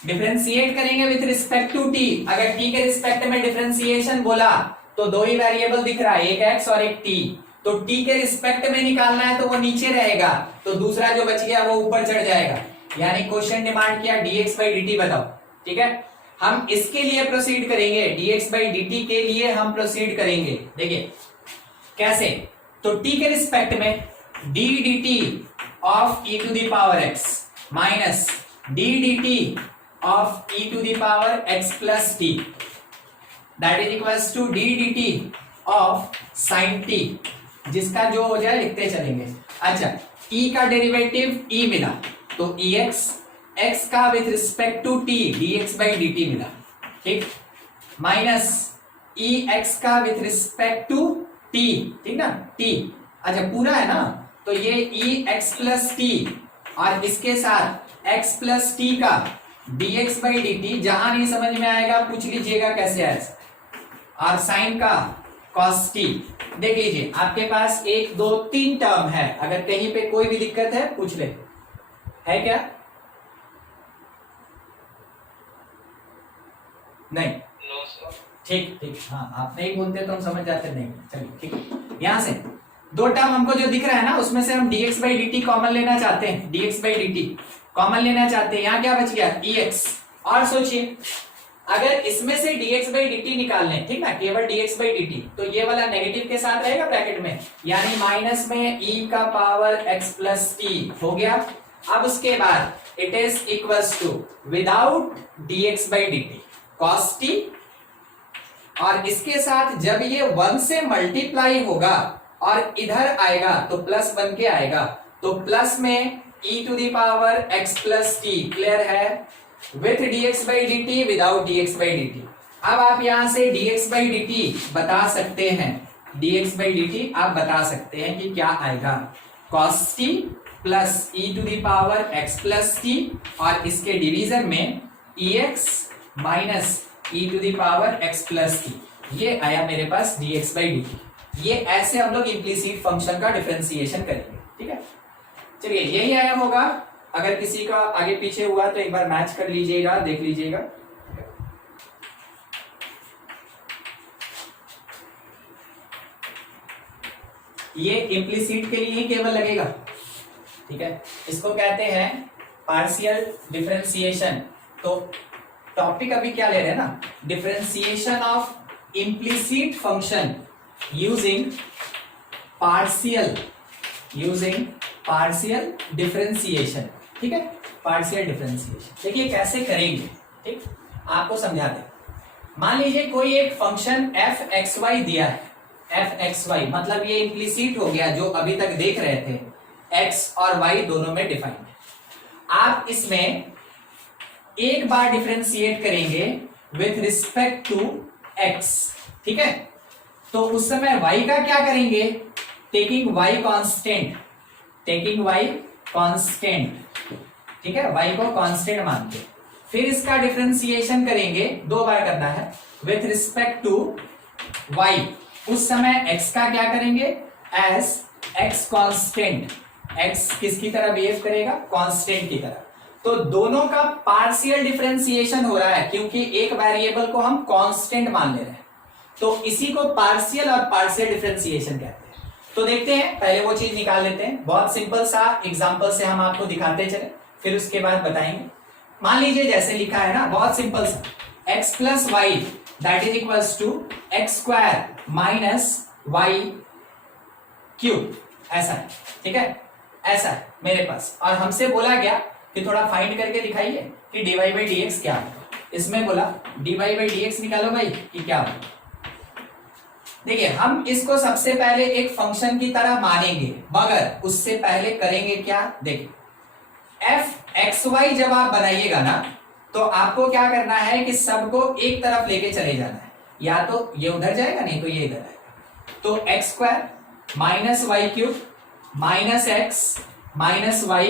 डिफरेंशिएट करेंगे विथ रिस्पेक्ट टू टी, अगर टी के रिस्पेक्ट में डिफरेंशिएशन बोला तो दो ही वेरिएबल दिख रहा है, एक एक्स और एक टी, तो टी के रिस्पेक्ट में निकालना है तो वो नीचे रहेगा, तो दूसरा जो बच गया वो ऊपर चढ़ जाएगा। यानी क्वेश्चन डिमांड किया dx by dt बताओ। ठीक है, हम इसके लिए प्रोसीड करेंगे, dx by dt के लिए हम प्रोसीड करेंगे। देखिए कैसे, तो t के रिस्पेक्ट में d dt of e to the power x minus d dt of e to the power x plus t that is equals to d dt of sin t, जिसका जो हो जाए लिखते चलेंगे। अच्छा, e का डेरिवेटिव e मिला तो ex, x का with respect to t dx by dt मिला। ठीक, माइनस ex का विथ रिस्पेक्ट टू t, ठीक ना, t। अच्छा पूरा है ना, तो ये ex प्लस t और इसके साथ x प्लस t का dx by dt, जहां नहीं समझ में आएगा पूछ लीजिएगा कैसे आया, और साइन का cos t। देख लीजिए आपके पास 1 2 3 टर्म है, अगर कहीं पे कोई भी दिक्कत है पूछ ले, है क्या? नहीं, ठीक ठीक, हाँ आप नहीं बोलते तो हम समझ जाते नहीं। चलिए ठीक, यहां से दो टर्म हमको जो दिख रहा है ना, उसमें से हम dx by dt कॉमन लेना चाहते हैं, dx by dt कॉमन लेना चाहते हैं। यहाँ क्या बच गया, ex। और सोचिए अगर इसमें से dx by dt निकाल लें, ठीक ना, केवल dx by dt, तो ये वाला नेगेटिव के साथ रहेगा ब्रैकेट में, यानी माइनस में e का पावर x प्लस t हो गया। अब उसके बाद it is equals to without dx by dt cos t, और इसके साथ जब ये 1 से मल्टीप्लाई होगा और इधर आएगा तो प्लस बन के आएगा, तो प्लस में e to the power x plus t, clear है, with dx by dt without dx by dt। अब आप यहां से dx by dt बता सकते हैं, dx by dt आप बता सकते हैं कि क्या आएगा, cos t plus e to the power x plus t, और इसके डिवीजन में ex minus e to the power x plus t, ये आया मेरे पास dx by dt। ये ऐसे हम लोग इम्प्लिसिट फंक्शन का डिफरेंशिएशन करेंगे। ठीक है, चलिए यही आया होगा, अगर किसी का आगे पीछे हुआ तो एक बार मैच कर लीजिएगा, देख लीजिएगा। ये इम्प्लिसिट के लिए ही केवल लगेगा। ठीक है, इसको कहते हैं पार्शियल डिफरेंशिएशन। तो टॉपिक अभी क्या ले रहे हैं ना, differentiation of implicit function using partial differentiation. ठीक है, पार्शियल डिफरेंशिएशन देखिए कैसे करेंगे। ठीक, आपको समझाते हैं। मान लीजिए कोई एक फंक्शन एफ एक्स वाई दिया है, एफ एक्स वाई मतलब ये इम्प्लिसिट हो गया, जो अभी तक देख रहे थे एक्स और वाई दोनों में डिफाइंड है। आप इसमें एक बार डिफरेंशिएट करेंगे विथ रिस्पेक्ट टू एक्स। ठीक है, तो उस समय y का क्या करेंगे, टेकिंग y कांस्टेंट, ठीक है, y को कांस्टेंट मानते, फिर इसका डिफरेंशिएशन करेंगे, 2 बार करना है, विथ रिस्पेक्ट टू y। उस समय x का क्या करेंगे, एज एक्स कांस्टेंट, एक्स किसकी तरह बिहेव करेगा, कांस्टेंट की तरह। तो दोनों का पार्शियल डिफरेंशिएशन हो रहा है क्योंकि एक वेरिएबल को हम कांस्टेंट मान ले रहे हैं, तो इसी को पार्शियल और पार्शियल डिफरेंशिएशन कहते हैं। तो देखते हैं, पहले वो चीज निकाल लेते हैं। बहुत सिंपल सा एग्जांपल से हम आपको दिखाते चले, फिर उसके बाद बताएंगे। मान लीजिए जैसे लिखा है ना, बहुत सिंपल सा, x plus y that is equals to x square minus y cube, ऐसा है, ठीक है, ऐसा है मेरे पास। और हमसे बोला गया कि थोड़ा फाइंड करके दिखाइए कि dy बाई डी एक्स क्या होगा। इसमें बोला dy बाई डी एक्स निकालो भाई कि क्या होगा। देखिए हम इसको सबसे पहले एक फंक्शन की तरह मानेंगे, मगर उससे पहले करेंगे क्या, देखिए एफ एक्स वाई जब आप बनाइएगा ना, तो आपको क्या करना है कि सबको एक तरफ लेके चले जाना है, या तो ये उधर जाएगा नहीं तो ये इधर आएगा। तो x square minus y cube minus x minus y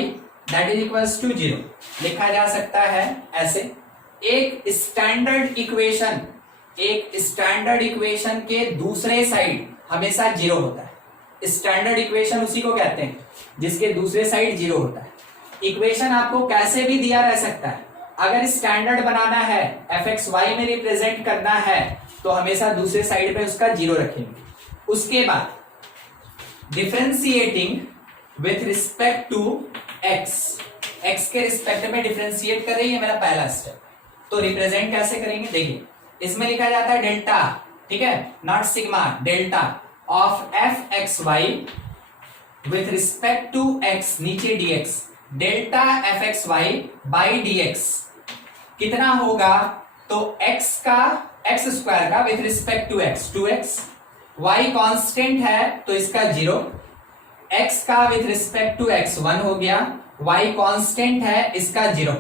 that is equals to 0 लिखा जा सकता है ऐसे। एक स्टैंडर्ड इक्वेशन के दूसरे साइड हमेशा 0 होता है। स्टैंडर्ड इक्वेशन उसी को कहते हैं जिसके दूसरे साइड 0 होता है। इक्वेशन आपको कैसे भी दिया रह सकता है, अगर स्टैंडर्ड बनाना है, एफ एक्स वाई में रिप्रेजेंट करना है, तो हमेशा दूसरे साइड पे उसका 0 रखेंगे। उसके बाद differentiating with respect to x, x के रिस्पेक्ट में डिफरेंशिएट कर रही है मेरा पहला स्टेप। तो रिप्रेजेंट कैसे करेंगे, देखिए इसमें लिखा जाता है डेल्टा, ठीक है, not sigma, delta of f x y with respect to x, नीचे dx, delta f x y by dx कितना होगा, तो x का एक्स स्क्वायर का with respect to x 2x, y constant है तो इसका 0, x का विथ रिस्पेक्ट टू x 1 हो गया, y कांस्टेंट है इसका 0,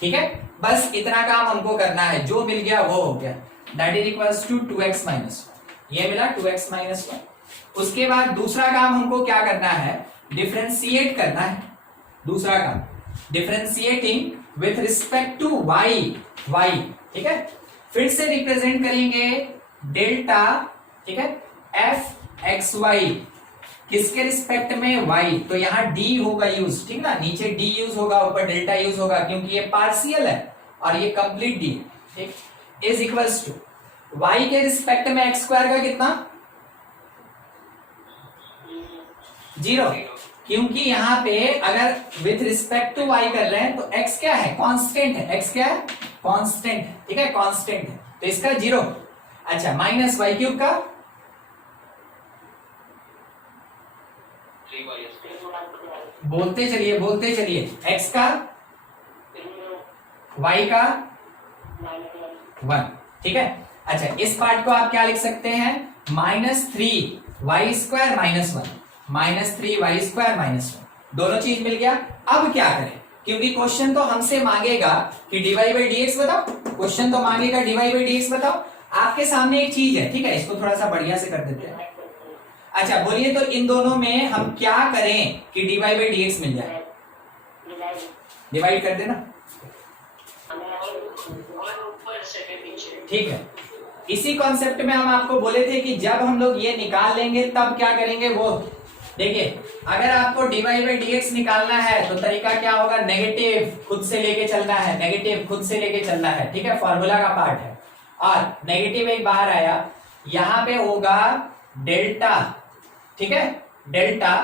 ठीक है। बस इतना काम हमको करना है, जो मिल गया वो हो गया, that is equals to 2x minus 1, ये मिला 2x माइनस 1। उसके बाद दूसरा काम हमको क्या करना है, डिफरेंशिएट करना है। दूसरा काम differentiating with respect to y, ठीक है, फिर से रिप्रेजेंट करेंगे डेल्टा, ठीक है, एफ एक्स वाई किसके रिस्पेक्ट में y, तो यहाँ d होगा यूज, ठीक ना, नीचे d यूज होगा, ऊपर डेल्टा यूज होगा, क्योंकि ये पार्शियल है और ये कंप्लीट d, ठीक, इज इक्वल्स टू y के रिस्पेक्ट में एक्स स्क्वायर का कितना 0, क्योंकि यहाँ पे अगर विथ रिस्पेक्ट टू y कर रहे हैं तो x क्या है, कांस्टेंट है, x क्या है, कांस्टेंट, ठीक है, कांस्टेंट है, तो इसका 0। अच्छा, माइनस वाई क्यूब का, बोलते चलिए, x का, y का 1, ठीक है। अच्छा, इस पार्ट को आप क्या लिख सकते हैं, -3y square minus 1, -3y square minus 1, दोनों चीज मिल गया। अब क्या करें, क्योंकि क्वेश्चन तो हमसे मांगेगा कि dy बाई dx बताओ, क्वेश्चन तो मांगेगा dy बाई dx बताओ। आपके सामने एक चीज है, ठीक है, इसको थोड़ा सा बढ़िया से कर देते हैं। अच्छा बोलिए, तो इन दोनों में हम क्या करें कि dy बाई dx मिल जाए, डिवाइड कर देना, ठीक है। इसी कॉन्सेप्ट में हम आपको बोले थे कि जब हम लोग ये निकाल लेंगे तब क्या करेंगे, वो देखिए, अगर आपको dy बाई dx निकालना है तो तरीका क्या होगा, नेगेटिव खुद से लेके चलना है, नेगेटिव खुद से लेके चलना है, ठीक है, फॉर्मूला का पार्ट है। और नेगेटिव एक बाहर आया, यहां पे होगा डेल्टा, ठीक है, डेल्टा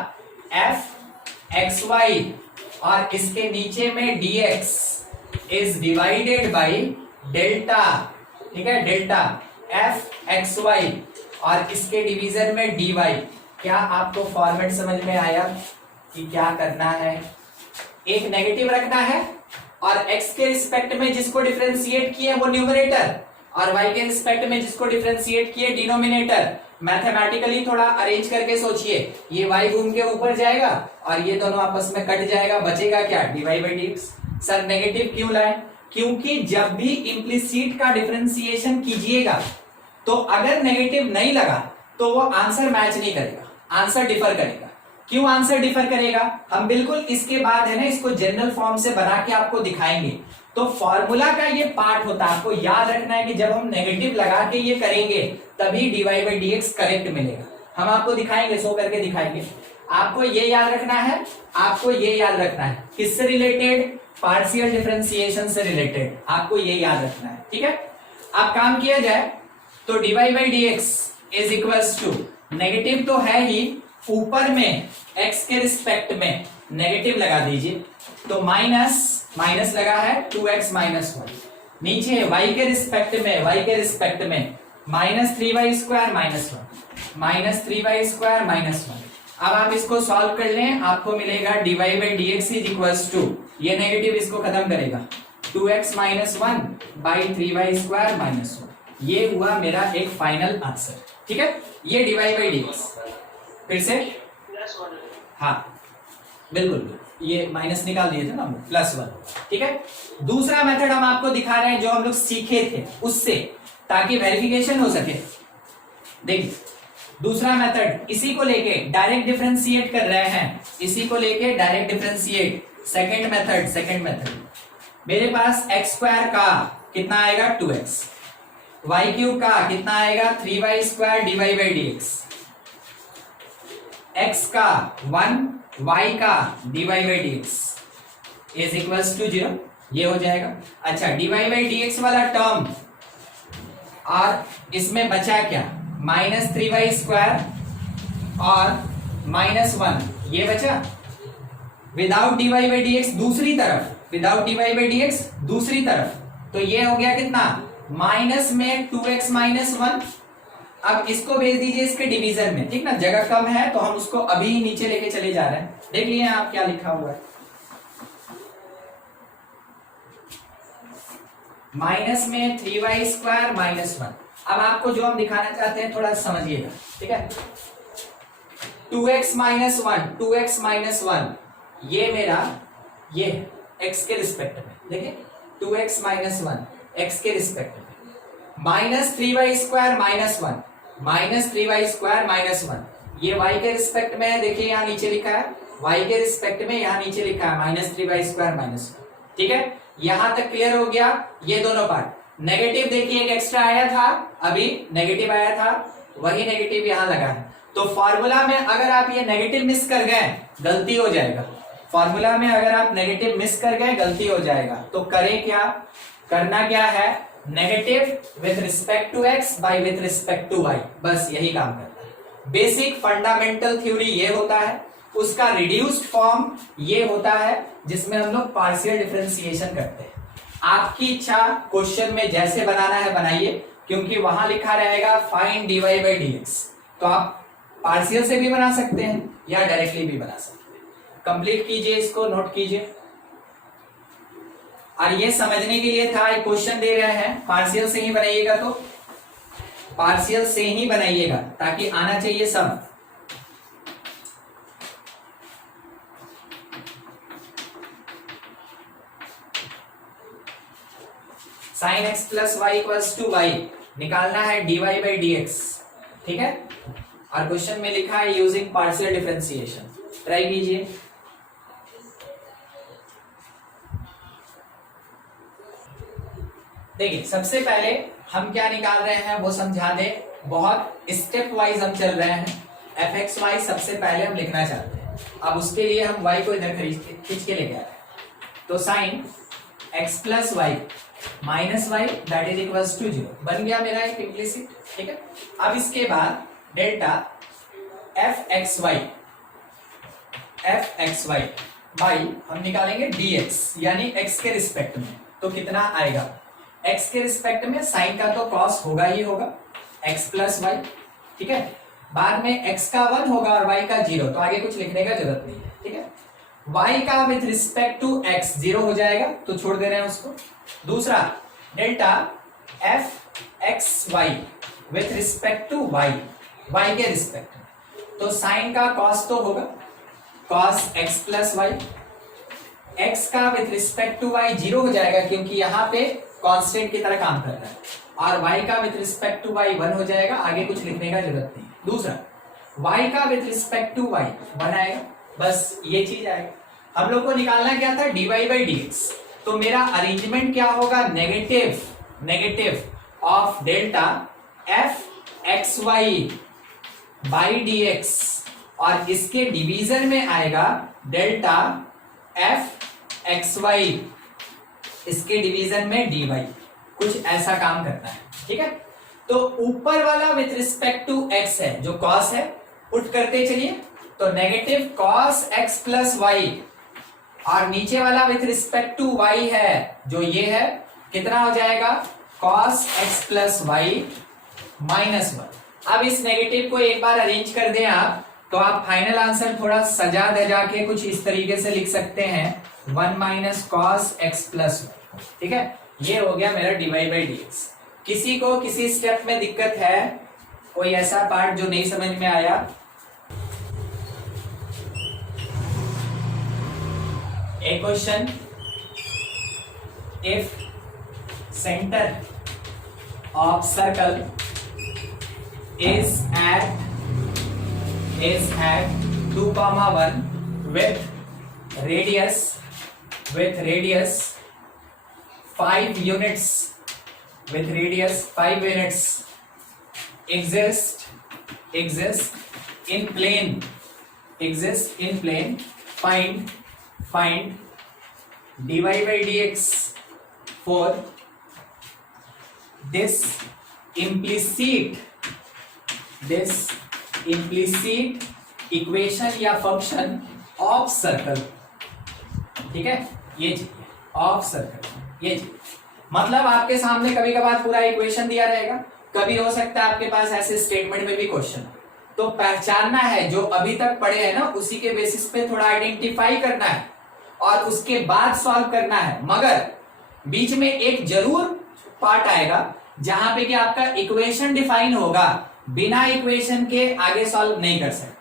एफ एक्स वाई, और इसके नीचे में dx is divided by delta, ठीक है, डेल्टा एफ एक्स वाई, और इसके डिवीजन में dy। क्या आपको फॉर्मेट समझ में आया कि क्या करना है, एक नेगेटिव रखना है और x के रिस्पेक्ट में जिसको डिफरेंशिएट किए वो न्यूमरेटर, और y के रिस्पेक्ट में जिसको डिफरेंशिएट किए डिनोमिनेटर। मैथमेटिकली थोड़ा अरेंज करके सोचिए, ये y घूम के ऊपर जाएगा और ये दोनों आपस में कट जाएगा, बचेगा क्या, dy by dx। Sir negative क्यों लाए, क्योंकि जब भी इम्प्लिसिट का डिफरेंशिएशन कीजिएगा तो अगर नेगेटिव नहीं लगा तो वो आंसर मैच नहीं करेगा, आंसर डिफर करेगा। क्यों आंसर डिफर करेगा, हम बिल्कुल इसके बाद है ना इसको जनरल फॉर्म से बना के आपको दिखाएंगे। तो फॉर्मूला का ये पार्ट होता है, आपको याद रखना है कि जब हम नेगेटिव लगा के ये करेंगे तभी dy बाई dx करेक्ट मिलेगा। हम आपको दिखाएंगे, शो करके दिखाएंगे। आपको ये याद रखना है, आपको ये याद रखना है, किससे रिलेटेड, पार्शियल डिफरेंशिएशन से रिलेटेड, आपको ये याद रखना है, ठीक है। अब काम किया जाए तो dy by d x is equals to, negative तो है ही, ऊपर में x के रिस्पेक्ट में नेगेटिव लगा दीजिए, तो माइनस लगा है 2x माइनस 1, नीचे y के रिस्पेक्ट में minus 3y square minus 3y minus 1। अब आप इसको सॉल्व कर लें, आपको मिलेगा dy by d x is equals to, ये नेगेटिव इसको खत्म करेगा, 2x minus 1 by 3y square minus 1। ये हुआ मेरा एक फाइनल आंसर, ठीक है। ये dy बाई डी एक्स, फिर से हाँ बिल्कुल, ये माइनस निकाल दिए थे ना, +1, ठीक है। दूसरा मेथड हम आपको दिखा रहे हैं जो हम लोग सीखे थे उससे, ताकि वेरिफिकेशन हो सके। देखिए दूसरा मेथड, इसी को लेके डायरेक्ट डिफरेंशिएट कर रहे हैं, इसी को लेके डायरेक्ट डिफरेंशिएट, सेकंड मेथड। मेरे पास x स्क्वायर का कितना आएगा 2x, y क्यूब का कितना आएगा 3y square dy by d x, x का 1, y का dy by d x is equals to 0, ये हो जाएगा। अच्छा dy बाई डी एक्स वाला टर्म, और इसमें बचा क्या, -3y स्क्वायर और -1, ये बचा। Without dy by d x दूसरी तरफ, तो ये हो गया कितना, माइनस में 2x माइनस 1। अब इसको भेज दीजिए इसके डिवीजन में, ठीक ना, जगह कम है तो हम उसको अभी नीचे लेके चले जा रहे हैं। देख लिए आप क्या लिखा हुआ है, माइनस में 3y स्क्वायर माइनस 1। अब आपको जो हम दिखाना चाहते हैं थोड़ा समझिएगा, ठीक है। 2x माइनस 1, ये मेरा, ये x के रिस्पेक्ट में, देखिए 2x माइनस 1 x के रिस्पेक्ट में, माइनस 3y स्क्वायर माइनस 1, ये y के रिस्पेक्ट में है, देखिए यहाँ नीचे लिखा है, y के रिस्पेक्ट में यहाँ नीचे लिखा है -3y स्क्वायर माइनस 1, ठीक है। यहां तक क्लियर हो गया। ये दोनों पार्ट, नेगेटिव देखिए एक एक्स्ट्रा आया था, अभी नेगेटिव आया था, वही नेगेटिव यहां लगा है। तो फॉर्मूला में अगर आप ये नेगेटिव मिस कर गए गलती हो जाएगा, फॉर्मूला में अगर आप नेगेटिव मिस कर गए गलती हो जाएगा। तो करें क्या, करना क्या है, negative with respect to x by with respect to y, बस यही काम करता है। बेसिक फंडामेंटल थ्योरी ये होता है, उसका रिड्यूस्ड फॉर्म ये होता है जिसमें हम लोग पार्शियल डिफरेंशिएशन करते हैं। आपकी इच्छा क्वेश्चन में जैसे बनाना है बनाइए, क्योंकि वहां लिखा रहेगा find dy by d x, तो आप पार्शियल से भी बना सकते हैं या डायरेक्टली भी बना सकते हैं। कंप्लीट कीजिए, इसको नोट कीजिए। और ये समझने के लिए था, एक क्वेश्चन दे रहे हैं पार्शियल से ही बनाइएगा, तो पार्शियल से ही बनाइएगा ताकि आना चाहिए सब। Sine x plus y equals to y, निकालना है dy बाई डी एक्स, ठीक है। और क्वेश्चन में लिखा है यूजिंग पार्शियल डिफरेंशिएशन, ट्राई कीजिए। देखिए सबसे पहले हम क्या निकाल रहे हैं वो समझा दे, बहुत स्टेप वाइज हम चल रहे हैं। fxy सबसे पहले हम लिखना चाहते हैं, अब उसके लिए हम y को इधर खींच के लेके आ रहे हैं। तो sine x plus y minus y that is equals to 0 बन गया मेरा एक इम्प्लिसिट, ठीक है। अब इसके बाद डेल्टा fxy बाई हम निकालेंगे dx, यानी x के रिस्पेक्ट में, तो कितना आएगा, x के रिस्पेक्ट में साइन का तो कॉस होगा ही होगा, x प्लस वाई, ठीक है। बाद में x का 1 होगा और y का 0, तो आगे कुछ लिखने का जरूरत नहीं है, ठीक है। y का विथ रिस्पेक्ट टू x 0 हो जाएगा, तो छोड़ दे रहे हैं उसको। दूसरा delta fxy with respect to y, y के रिस्पेक्ट में, तो साइन का कॉस तो होगा, cos x plus y, x का विथ रिस्पेक्ट टू y 0 हो जाएगा क्योंकि यहाँ पे कांस्टेंट की तरह काम कर रहा है, और y का विथ रिस्पेक्ट टू y 1 हो जाएगा, आगे कुछ लिखने का जरूरत नहीं। दूसरा y का विथ रिस्पेक्ट टू y 1 आएगा, बस ये चीज आएगा। हम लोग को निकालना क्या था, dy बाई डी एक्स, तो मेरा अरेंजमेंट क्या होगा, negative of delta f x y by d x, और इसके डिवीजन में आएगा डेल्टा एफ एक्स वाई, इसके डिवीजन में डी वाई, कुछ ऐसा काम करता है। ठीक है, तो ऊपर वाला विथ रिस्पेक्ट टू एक्स है जो कॉस है, पुट करते चलिए, तो negative cos x plus y, और नीचे वाला विथ रिस्पेक्ट टू वाई है जो ये है, कितना हो जाएगा cos x plus y minus one. अब इस नेगेटिव को एक बार अरेंज कर दें आप, तो आप फाइनल आंसर थोड़ा सजा दजा के कुछ इस तरीके से लिख सकते हैं, one minus cos x plus y. ठीक है, ये हो गया मेरा डिवाइड बाई डी एक्स। किसी को किसी स्टेप में दिक्कत है, कोई ऐसा पार्ट जो नहीं समझ में आया? A question, if center of circle is at 2, 1 with radius 5 units, with radius 5 units exist in plane, find dy by dx for this implicit equation या फंक्शन ऑफ सर्कल। ठीक है, ये ऑफ सर्कल, ये मतलब आपके सामने कभी कभार पूरा इक्वेशन दिया रहेगा, कभी हो सकता है आपके पास ऐसे स्टेटमेंट में भी क्वेश्चन, तो पहचानना है जो अभी तक पढ़े हैं ना, उसी के बेसिस पे थोड़ा आइडेंटिफाई करना है और उसके बाद सॉल्व करना है। मगर बीच में एक जरूर पार्ट आएगा जहां पे कि आपका इक्वेशन डिफाइन होगा, बिना इक्वेशन के आगे सॉल्व नहीं कर सकते।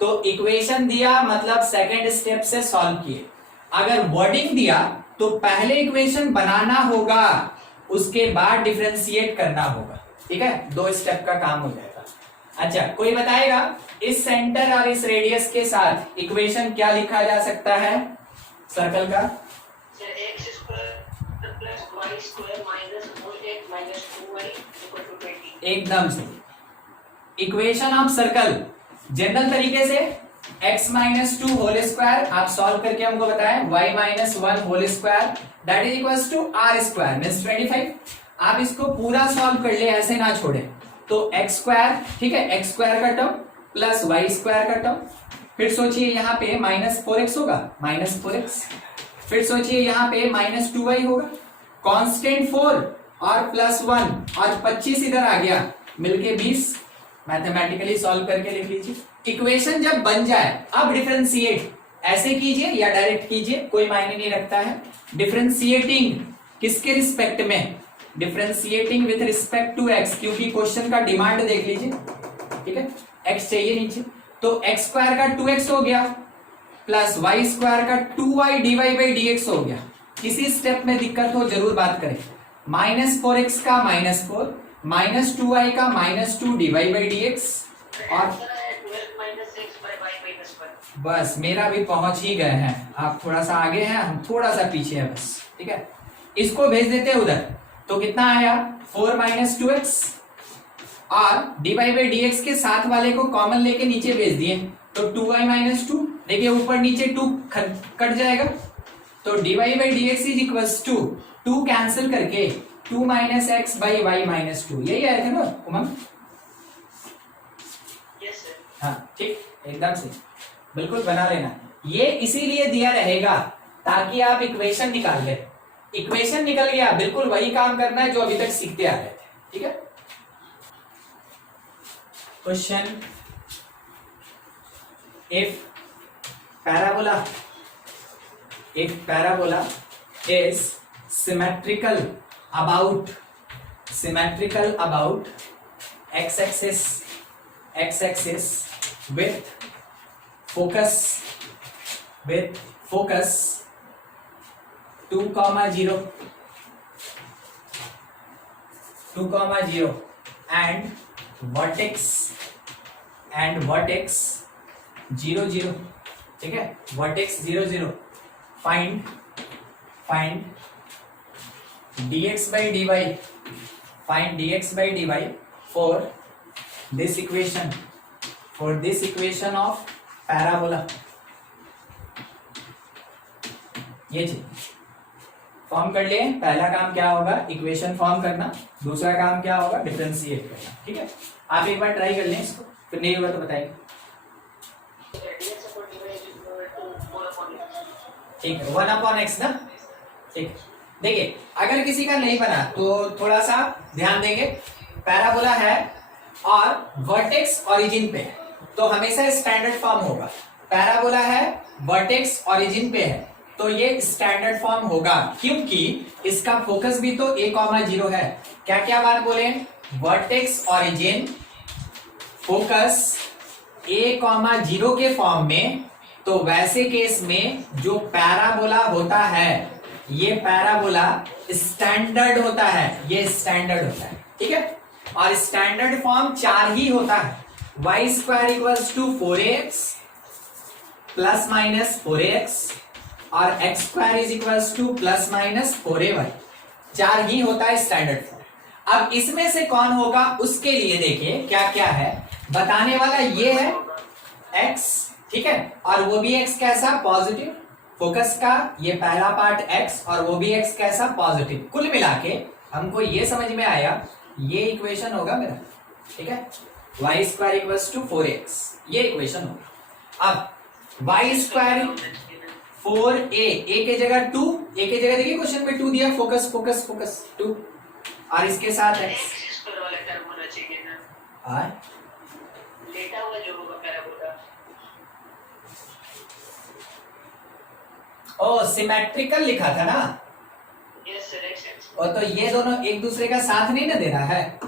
तो इक्वेशन दिया मतलब सेकंड स्टेप से सॉल्व किए, अगर वर्डिंग दिया तो पहले इक्वेशन बनाना होगा, उसके बाद डिफरेंशिएट करना होगा। ठीक है, 2 स्टेप का काम हो जाएगा। अच्छा, कोई बताएगा इस सेंटर और इस रेडियस के साथ इक्वेशन क्या लिखा जा सकता है सर्कल का? x square plus y square minus 4x minus 2y equal to 20। एकदम से इक्वेशन ऑफ सर्कल जनरल तरीके से x माइनस 2 होल स्क्वायर, आप सॉल्व करके हमको बताएं y minus 1 whole square that is equals to r square means 25। आप इसको पूरा सॉल्व कर ले, ऐसे ना छोड़े, तो x स्क्वायर, ठीक है, x स्क्वायर का टर्म प्लस y स्क्वायर का टर्म, फिर सोचिए यहाँ पे माइनस 4x होगा, माइनस 4x, फिर सोचिए यहाँ पे माइनस 2y होगा, कांस्टेंट 4 और प्लस 1 और 25 इधर आ गया, मिलके 20। मैथमेटिकली सॉल्व करके लिख लीजिए। इक्वेशन जब बन जाए अब डिफरेंशिएट ऐसे कीजिए या डायरेक्ट कीजिए, कोई मायने नहीं रखता है। डिफरेंशिएटिंग किसके रिस्पेक्ट में? Differentiating with respect to x, क्योंकि क्वेश्चन का डिमांड देख लीजिए। ठीक है, x चाहिए नीचे, तो x स्क्वायर का 2x हो गया प्लस y स्क्वायर का 2y dy बाई dx हो गया। किसी स्टेप में दिक्कत हो जरूर बात करें। माइनस 4x का माइनस 4, माइनस 2y का माइनस 2 dy बाई dx, और 12 माइनस 6 बाय y माइनस 1। बस मेरा भी पहुंच ही गए हैं, आप थोड़ा सा आगे हैं, हम थोड़ा सा पीछे हैं बस। ठीक है, इसको भेज देते हैं उधर, तो कितना आया 4 माइनस 2x, और dy बाई dx के साथ वाले को कॉमन लेके नीचे भेज दिए, तो 2y माइनस 2, देखिए ऊपर नीचे 2 कट जाएगा, तो dy by dx is equals to 2 cancel करके 2 minus x by y minus 2, यही आया था ना उमंग? Yes sir. हाँ ठीक, एकदम से बिल्कुल बना लेना। ये इसीलिए दिया रहेगा ताकि आप इक्वेशन निकाल ले। इक्वेशन निकल गया, बिल्कुल वही काम करना है जो अभी तक सीखते आ रहे थे। ठीक है, question, if parabola is symmetrical about x-axis with focus 2, 0 and vertex 0, 0, ठीक है, vertex 0, 0, find dx by dy for this equation for this equation of parabola, ये चीज फॉर्म कर लिए। पहला काम क्या होगा, इक्वेशन फॉर्म करना, दूसरा काम क्या होगा, डिफरेंशिएट करना। ठीक है, आप एक बार ट्राई कर लें इसको, फिर नहीं होगा तो बताइए। ठीक है, 1/x ना। ठीक, देखिए अगर किसी का नहीं बना तो थोड़ा सा ध्यान देंगे। पैराबोला है और वर्टेक्स ओरिजिन पे है, तो हमेशा स्टैंडर्ड फॉर्म होगा। पैराबोला है, वर्टेक्स ओरिजिन पे है, तो ये स्टैंडर्ड फॉर्म होगा, क्योंकि इसका फोकस भी तो a,0 है। क्या क्या बात बोले, वर्टेक्स ओरिजिन फोकस a,0 के फॉर्म में, तो वैसे केस में जो पैराबोला होता है, ये पैराबोला स्टैंडर्ड होता है, ये स्टैंडर्ड होता है। ठीक है, और स्टैंडर्ड फॉर्म 4 ही होता है, y² = 4ax plus minus 4ax और x² = प्लस माइनस 4ay, 4 ही होता है स्टैंडर्ड फॉर्म। अब इसमें से कौन होगा, उसके लिए देखिए क्या क्या है बताने वाला। ये है x, ठीक है, और वो भी x कैसा, पॉजिटिव। फोकस का ये पहला पार्ट x और वो भी x कैसा, पॉजिटिव। कुल मिला के हमको ये समझ में आया, ये इक्वेशन होगा मेरा। ठीक है, y² = 4x, ये इक्वेशन होगा। अब y² 4a, a के जगह 2, a के जगह देखिए क्वेश्चन में 2 दिया, फोकस फोकस फोकस 2, और इसके साथ x वाला टर्म होना चाहिए ना, और लेटा हुआ जो होगा पैराबोला। ओ सिमेट्रिकल लिखा था ना, यस सर, एक्स। और तो ये दोनों एक दूसरे का साथ नहीं ना दे रहा है,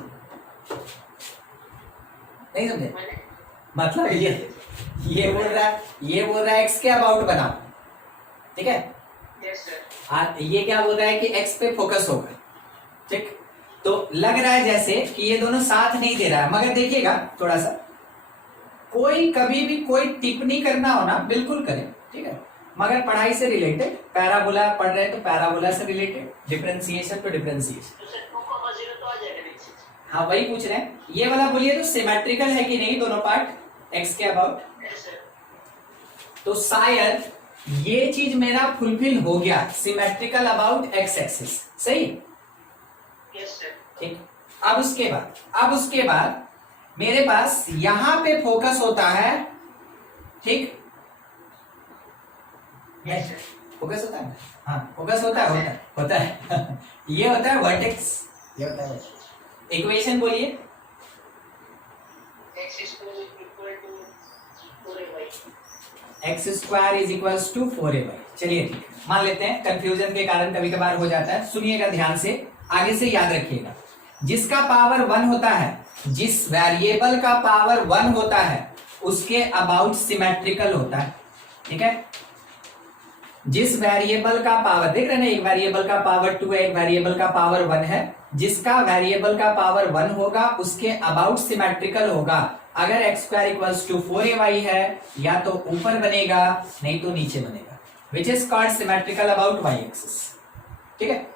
नहीं समझे मतलब। ये बोल रहा है x के अबाउट बनाओ, ठीक है, यस सर। और ये क्या बोल रहा है कि x पे फोकस होगा। ठीक, तो लग रहा है जैसे कि ये दोनों साथ नहीं दे रहा है, मगर देखिएगा थोड़ा सा, कोई कभी भी कोई टिप्पणी करना हो ना बिल्कुल करें, ठीक है, मगर पढ़ाई से रिलेटेड, पैराबोला पढ़ रहे हैं तो पैराबोला से रिलेटेड, डिफरेंशिएशन तो डिफरेंशिएशन। तो सर 2,0 तो आ जाएगा नीचे। हाँ वही पूछ रहे हैं, ये वाला बोलिए तो सिमेट्रिकल है कि नहीं दोनों पार्ट x के अबाउट। Yes sir. तो शायद ये चीज मेरा फुलफिल हो गया, सिमेट्रिकल अबाउट x एक्सिस, सही। Yes sir. ठीक, अब उसके बाद मेरे पास यहां पे फोकस होता है, ठीक, यस सर। फोकस होता है, हाँ फोकस होता है ये होता है वर्टेक्स, ये होता है। इक्वेशन बोलिए, x² = 4ay। x² = 4ay। चलिए ठीक, मान लेते हैं, कंफ्यूजन के कारण कभी कभार हो जाता है। सुनिएगा ध्यान से, आगे से याद रखिएगा, जिसका पावर 1 होता है, जिस वेरिएबल का पावर 1 होता है, उसके अबाउट सिमेट्रिकल होता है। ठीक है, जिस वेरिएबल का पावर, देख रहे हैं ना, एक वेरिएबल का पावर 2 है, एक वेरिएबल का पावर 1 है, जिसका वेरिएबल का पावर 1 होगा उसके अबाउट सिमेट्रिकल होगा। अगर x² = 4ay है, या तो ऊपर बनेगा नहीं तो नीचे बनेगा, which is called symmetrical about y axis. ठीक है,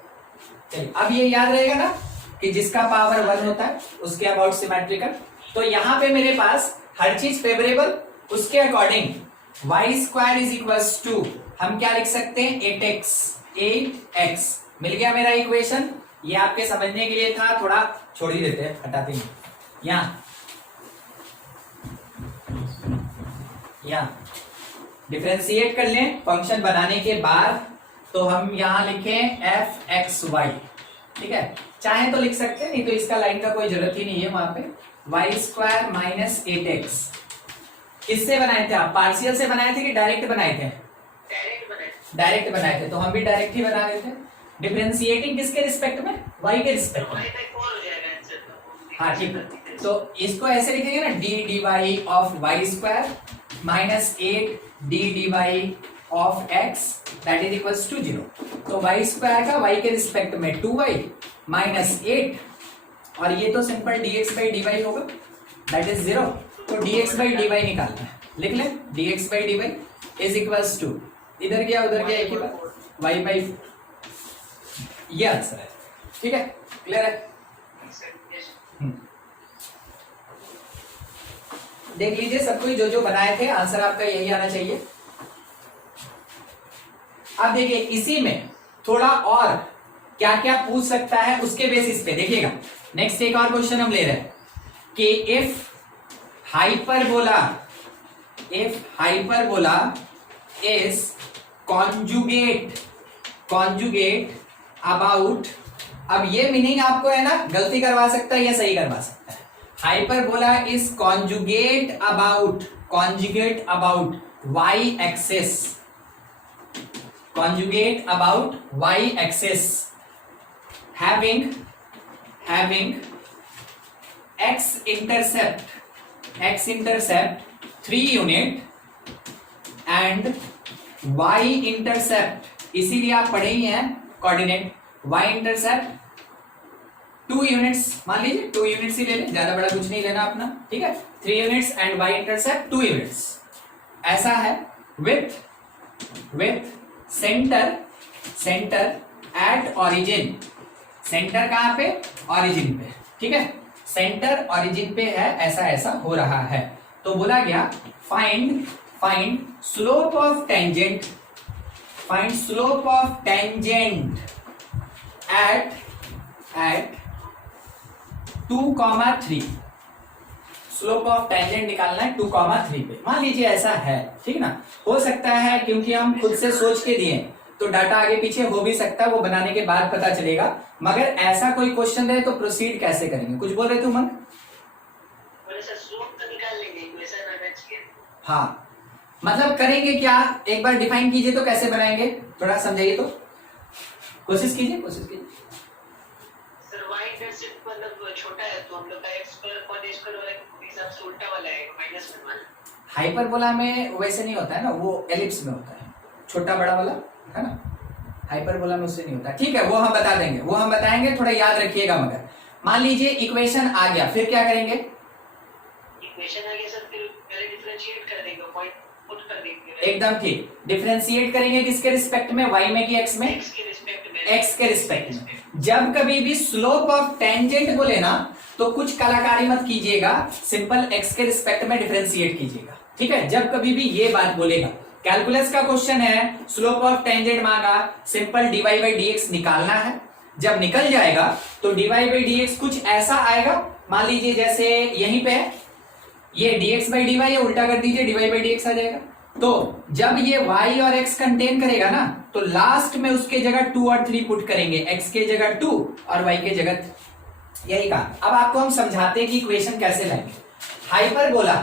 चलिए अब ये याद रहेगा ना कि जिसका पावर 1 होता है उसके अबाउट सिमेट्रिकल। तो यहां पे मेरे पास हर चीज फेवरेबल, उसके अकॉर्डिंग y² = हम क्या लिख सकते हैं, 8x मिल गया मेरा इक्वेशन। ये आपके समझने के लिए था, थोड़ा छोड़ ही देते हैं, हटाते हैं। यहाँ डिफरेंशिएट कर लें फंक्शन बनाने के बाद, तो हम यहां लिखें fxy। ठीक है, चाहे तो लिख सकते हैं, नहीं तो इसका लाइन का कोई जरूरत ही नहीं है वहां पे। y² - 8x किससे बनाए थे आप, पार्शियल से बनाए थे कि डायरेक्ट बनाए थे? डायरेक्ट बनाए थे, तो हम भी डायरेक्ट ही बना रहे थे। डिफरेंशिएटिंग किसके रिस्पेक्ट में, y के रिस्पेक्ट में। हाँ ठीक है, तो इसको ऐसे लिखेंगे ना, d/dy of y² - 8d/dy of x that is equals to 0। तो y² का y के रिस्पेक्ट में 2y - 8, और ये तो सिंपल dx/dy होगा, that is 0। तो dx/dy निकालना है, लिख ले, dx/dy is equals to, इधर गया उधर गया एक ही बात, y/4, ये आंसर है। ठीक है, क्लियर है। देख लीजिए सब कोई जो जो बनाए थे, आंसर आपका यही आना चाहिए। अब देखिए इसी में थोड़ा और क्या क्या पूछ सकता है उसके बेसिस पे देखिएगा। नेक्स्ट एक और क्वेश्चन हम ले रहे हैं कि if hyperbola is conjugate about, अब ये मीनिंग आपको है ना गलती करवा सकता है या सही करवा सकता है। Hyperbola is conjugate about y axis, conjugate about y axis having x intercept 3 unit and y intercept, इसीलिए आप पढ़े ही हैं कोऑर्डिनेट, y intercept 2 यूनिट्स, मान लीजिए 2 यूनिट्स ही ले लें, ज्यादा बड़ा कुछ नहीं लेना अपना, ठीक है। 3 units and y intercept 2 units, ऐसा है with centre at origin, centre कहां पे, ओरिजिन पे, ठीक है। सेंटर ओरिजिन पे है, ऐसा ऐसा हो रहा है। तो बोला गया find slope of tangent at 2,3, slope of tangent निकालना है 2,3 पे, मान लीजिए ऐसा है, ठीक ना। हो सकता है क्योंकि हम खुद से सोच के दिए तो डाटा आगे पीछे हो भी सकता है, वो बनाने के बाद पता चलेगा। मगर ऐसा कोई क्वेश्चन रहे तो प्रोसीड कैसे करेंगे, कुछ बोल रहे थे उमंग? स्लोप तो निकाल लेंगे, इक्वेशन आना चाहिए। हाँ, मतलब करेंगे क्या, एक बार डिफाइन कीजिए तो कैसे बनाएंगे, थोड़ा समझाइए तो, कोशिश कीजिए। सर y इंटरसेप्ट मतलब छोटा है तो हम लोग का x square cos a square वाला हिसाब से उल्टा वाला है, -1 वाला। हाइपरबोला में वैसे नहीं होता है ना, वो एलिप्स में होता है, छोटा बड़ा वाला है ना, हाइपरबोला में उससे नहीं होता। ठीक है, वो हम बता देंगे, वो हम बताएंगे, थोड़ा याद रखिएगा। मगर मान लीजिए इक्वेशन आ गया, फिर क्या करेंगे? इक्वेशन आ गया सर, फिर पहले डिफरेंशिएट कर देंगे, पॉइंट पुट कर देंगे। एकदम ठीक, डिफरेंशिएट करेंगे किसके रिस्पेक्ट में, y में कि x में? x के रिस्पेक्ट में। x के रिस्पेक्ट में। जब कभी भी स्लोप ऑफ टेंजेंट बोले ना तो कुछ कलाकारी मत कीजिएगा, सिंपल x के रिस्पेक्ट में डिफरेंशिएट कीजिएगा, ठीक है। जब कभी भी ये बात बोलेगा, कैलकुलस का क्वेश्चन है, स्लोप ऑफ टेंजेंट मांगा, सिंपल dy by dx निकालना है। जब निकल जाएगा तो dy by dx कुछ ऐसा आएगा, मान लीजिए जैसे यहीं पे है ये dx by dy, ये उल्टा कर दीजिए, dy by dx आ जाएगा। तो जब ये y और x कंटेन करेगा ना तो लास्ट में उसके जगह 2 और 3 पुट करेंगे, x के जगह 2 और y के जगह, यही कहा। अब आपको हम समझाते हैं कि इक्वेशन कैसे लाएंगे। हाइपरबोला,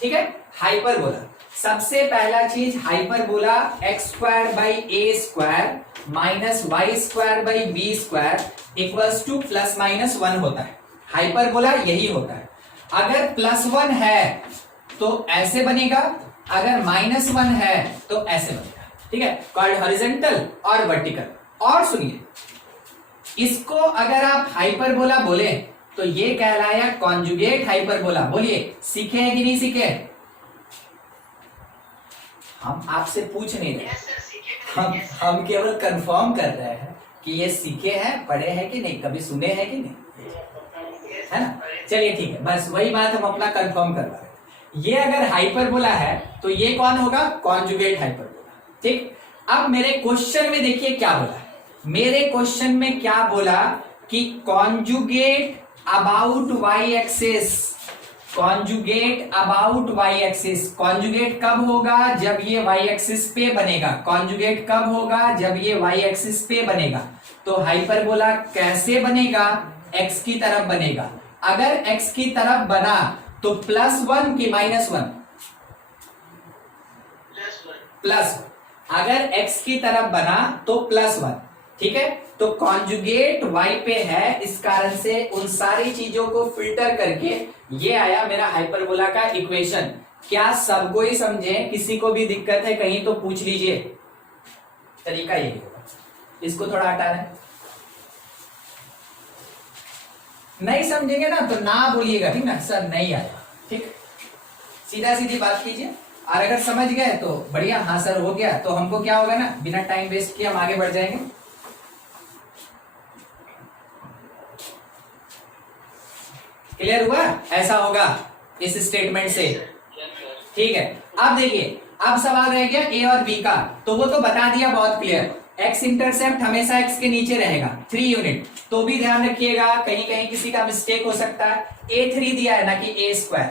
ठीक है, हाइपरबोला, सबसे पहला चीज hyperbola x square by a square minus y square by b square equals to ±1 होता है। हाइपरबोला यही होता है। अगर +1 है तो ऐसे बनेगा, अगर -1 है तो ऐसे बनेगा, ठीक है, कॉल्ड हॉरिजॉन्टल और वर्टिकल। और सुनिए, इसको अगर आप हाइपरबोला बोले तो ये कहलाया कॉन्जुगेट हाइपरबोला। बोलिए, सीखे हैं कि नहीं सीखे? हम आपसे पूछ नहीं रहे, हम केवल कंफर्म कर रहे हैं कि ये सीखे हैं, पढ़े हैं कि नहीं, कभी सुने हैं कि नहीं, है ना। चलिए ठीक है, बस वही बात हम अपना कंफर्म करवा रहे हैं। ये अगर हाइपरबोला है तो ये कौन होगा? कॉन्जुगेट हाइपरबोला, ठीक। अब मेरे क्वेश्चन में देखिए क्या बोला, मेरे क्वेश्चन में क्या बोला कि conjugate about y axis, conjugate about y axis. Conjugate कब होगा? जब ये वाई एक्सिस पे बनेगा। कॉन्जुगेट कब होगा? जब ये वाई एक्सिस पे बनेगा। तो हाइपरबोला कैसे बनेगा? x की तरफ बनेगा। अगर x की तरफ बना तो +1 की -1? +1। अगर x की तरफ बना तो +1, ठीक है। तो कॉन्जुगेट y पे है, इस कारण से उन सारी चीजों को फिल्टर करके ये आया मेरा हाइपरबोला का इक्वेशन। क्या सबको ही समझे? किसी को भी दिक्कत है कहीं तो पूछ लीजिए। तरीका यही होगा। इसको थोड़ा हटा रहे, नहीं समझेंगे ना तो ना बोलिएगा, ठीक ना, सर नहीं आया, ठीक। सीधा सीधी बात कीजिए, और अगर समझ गए तो बढ़िया, हाँ सर हो गया, तो हमको क्या होगा ना, बिना टाइम वेस्ट किए हम आगे बढ़ जाएंगे। क्लियर हुआ? ऐसा होगा, इस स्टेटमेंट से। Yes, sir. ठीक है, अब देखिए, अब सवाल रह गया ए और बी का, तो वो तो बता दिया बहुत क्लियर, एक्स इंटरसेप्ट हमेशा एक्स के नीचे रहेगा 3 यूनिट। तो भी ध्यान रखिएगा, कहीं कहीं किसी का मिस्टेक हो सकता है, ए 3 दिया है ना कि ए स्क्वायर,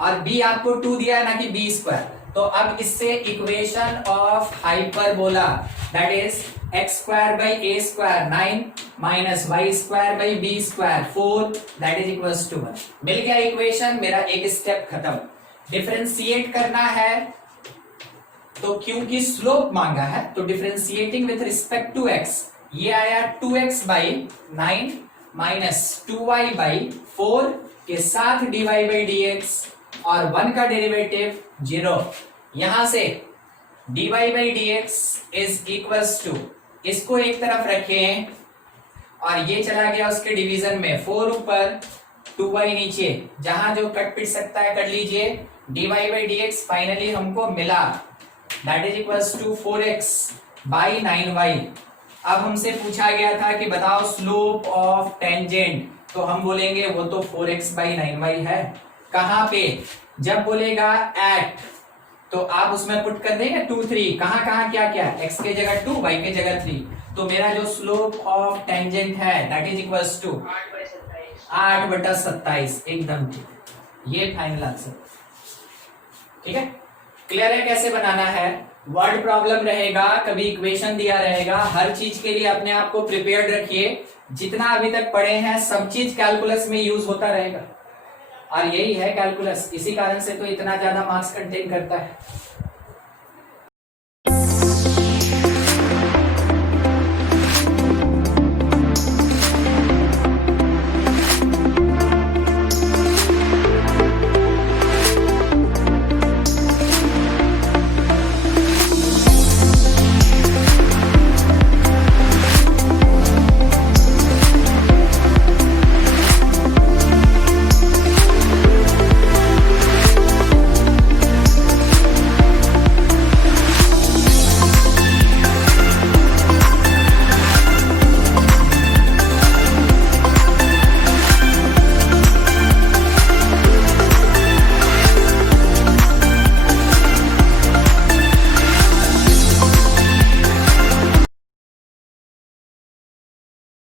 और बी आपको 2 दिया है ना कि बी स्क्वायर। तो अब इससे equation of hyperbola that is x square by a square 9 minus y square by b square 4 that is equals to 1। मिल गया इक्वेशन, मेरा एक स्टेप खत्म। डिफरेंशिएट करना है, तो क्योंकि स्लोप मांगा है तो differentiating with respect to x, ये आया 2x by 9 minus 2y by 4 के साथ dy बाई dx और 1 का डेरिवेटिव 0। यहां से dy by dx is equals to, इसको एक तरफ रखें और ये चला गया उसके डिवीजन में, 4 ऊपर 2y नीचे, जहां जो कट पिट सकता है कर लीजिए। dy बाई dx फाइनली हमको मिला that is equals to 4x by 9y। अब हमसे पूछा गया था कि बताओ स्लोप ऑफ टेंजेंट, तो हम बोलेंगे वो तो 4x बाई 9y है। कहां पे? जब बोलेगा एट, तो आप उसमें पुट कर देंगे 2 3, कहां कहां क्या क्या, x के जगह 2 y के जगह 3। तो मेरा जो स्लोप ऑफ टेंजेंट है दैट इज इक्वल्स टू 8/27, एकदम ठीक, ये फाइनल आंसर। ठीक है, क्लियर है कैसे बनाना है? वर्ड प्रॉब्लम रहेगा, कभी इक्वेशन दिया रहेगा, हर चीज के लिए अपने आप को प्रिपेयर्ड रखिए। जितना अभी तक पढ़े हैं सब चीज कैलकुलस में यूज होता रहेगा, और यही है कैलकुलस, इसी कारण से तो इतना ज्यादा मार्क्स कंटेन करता है।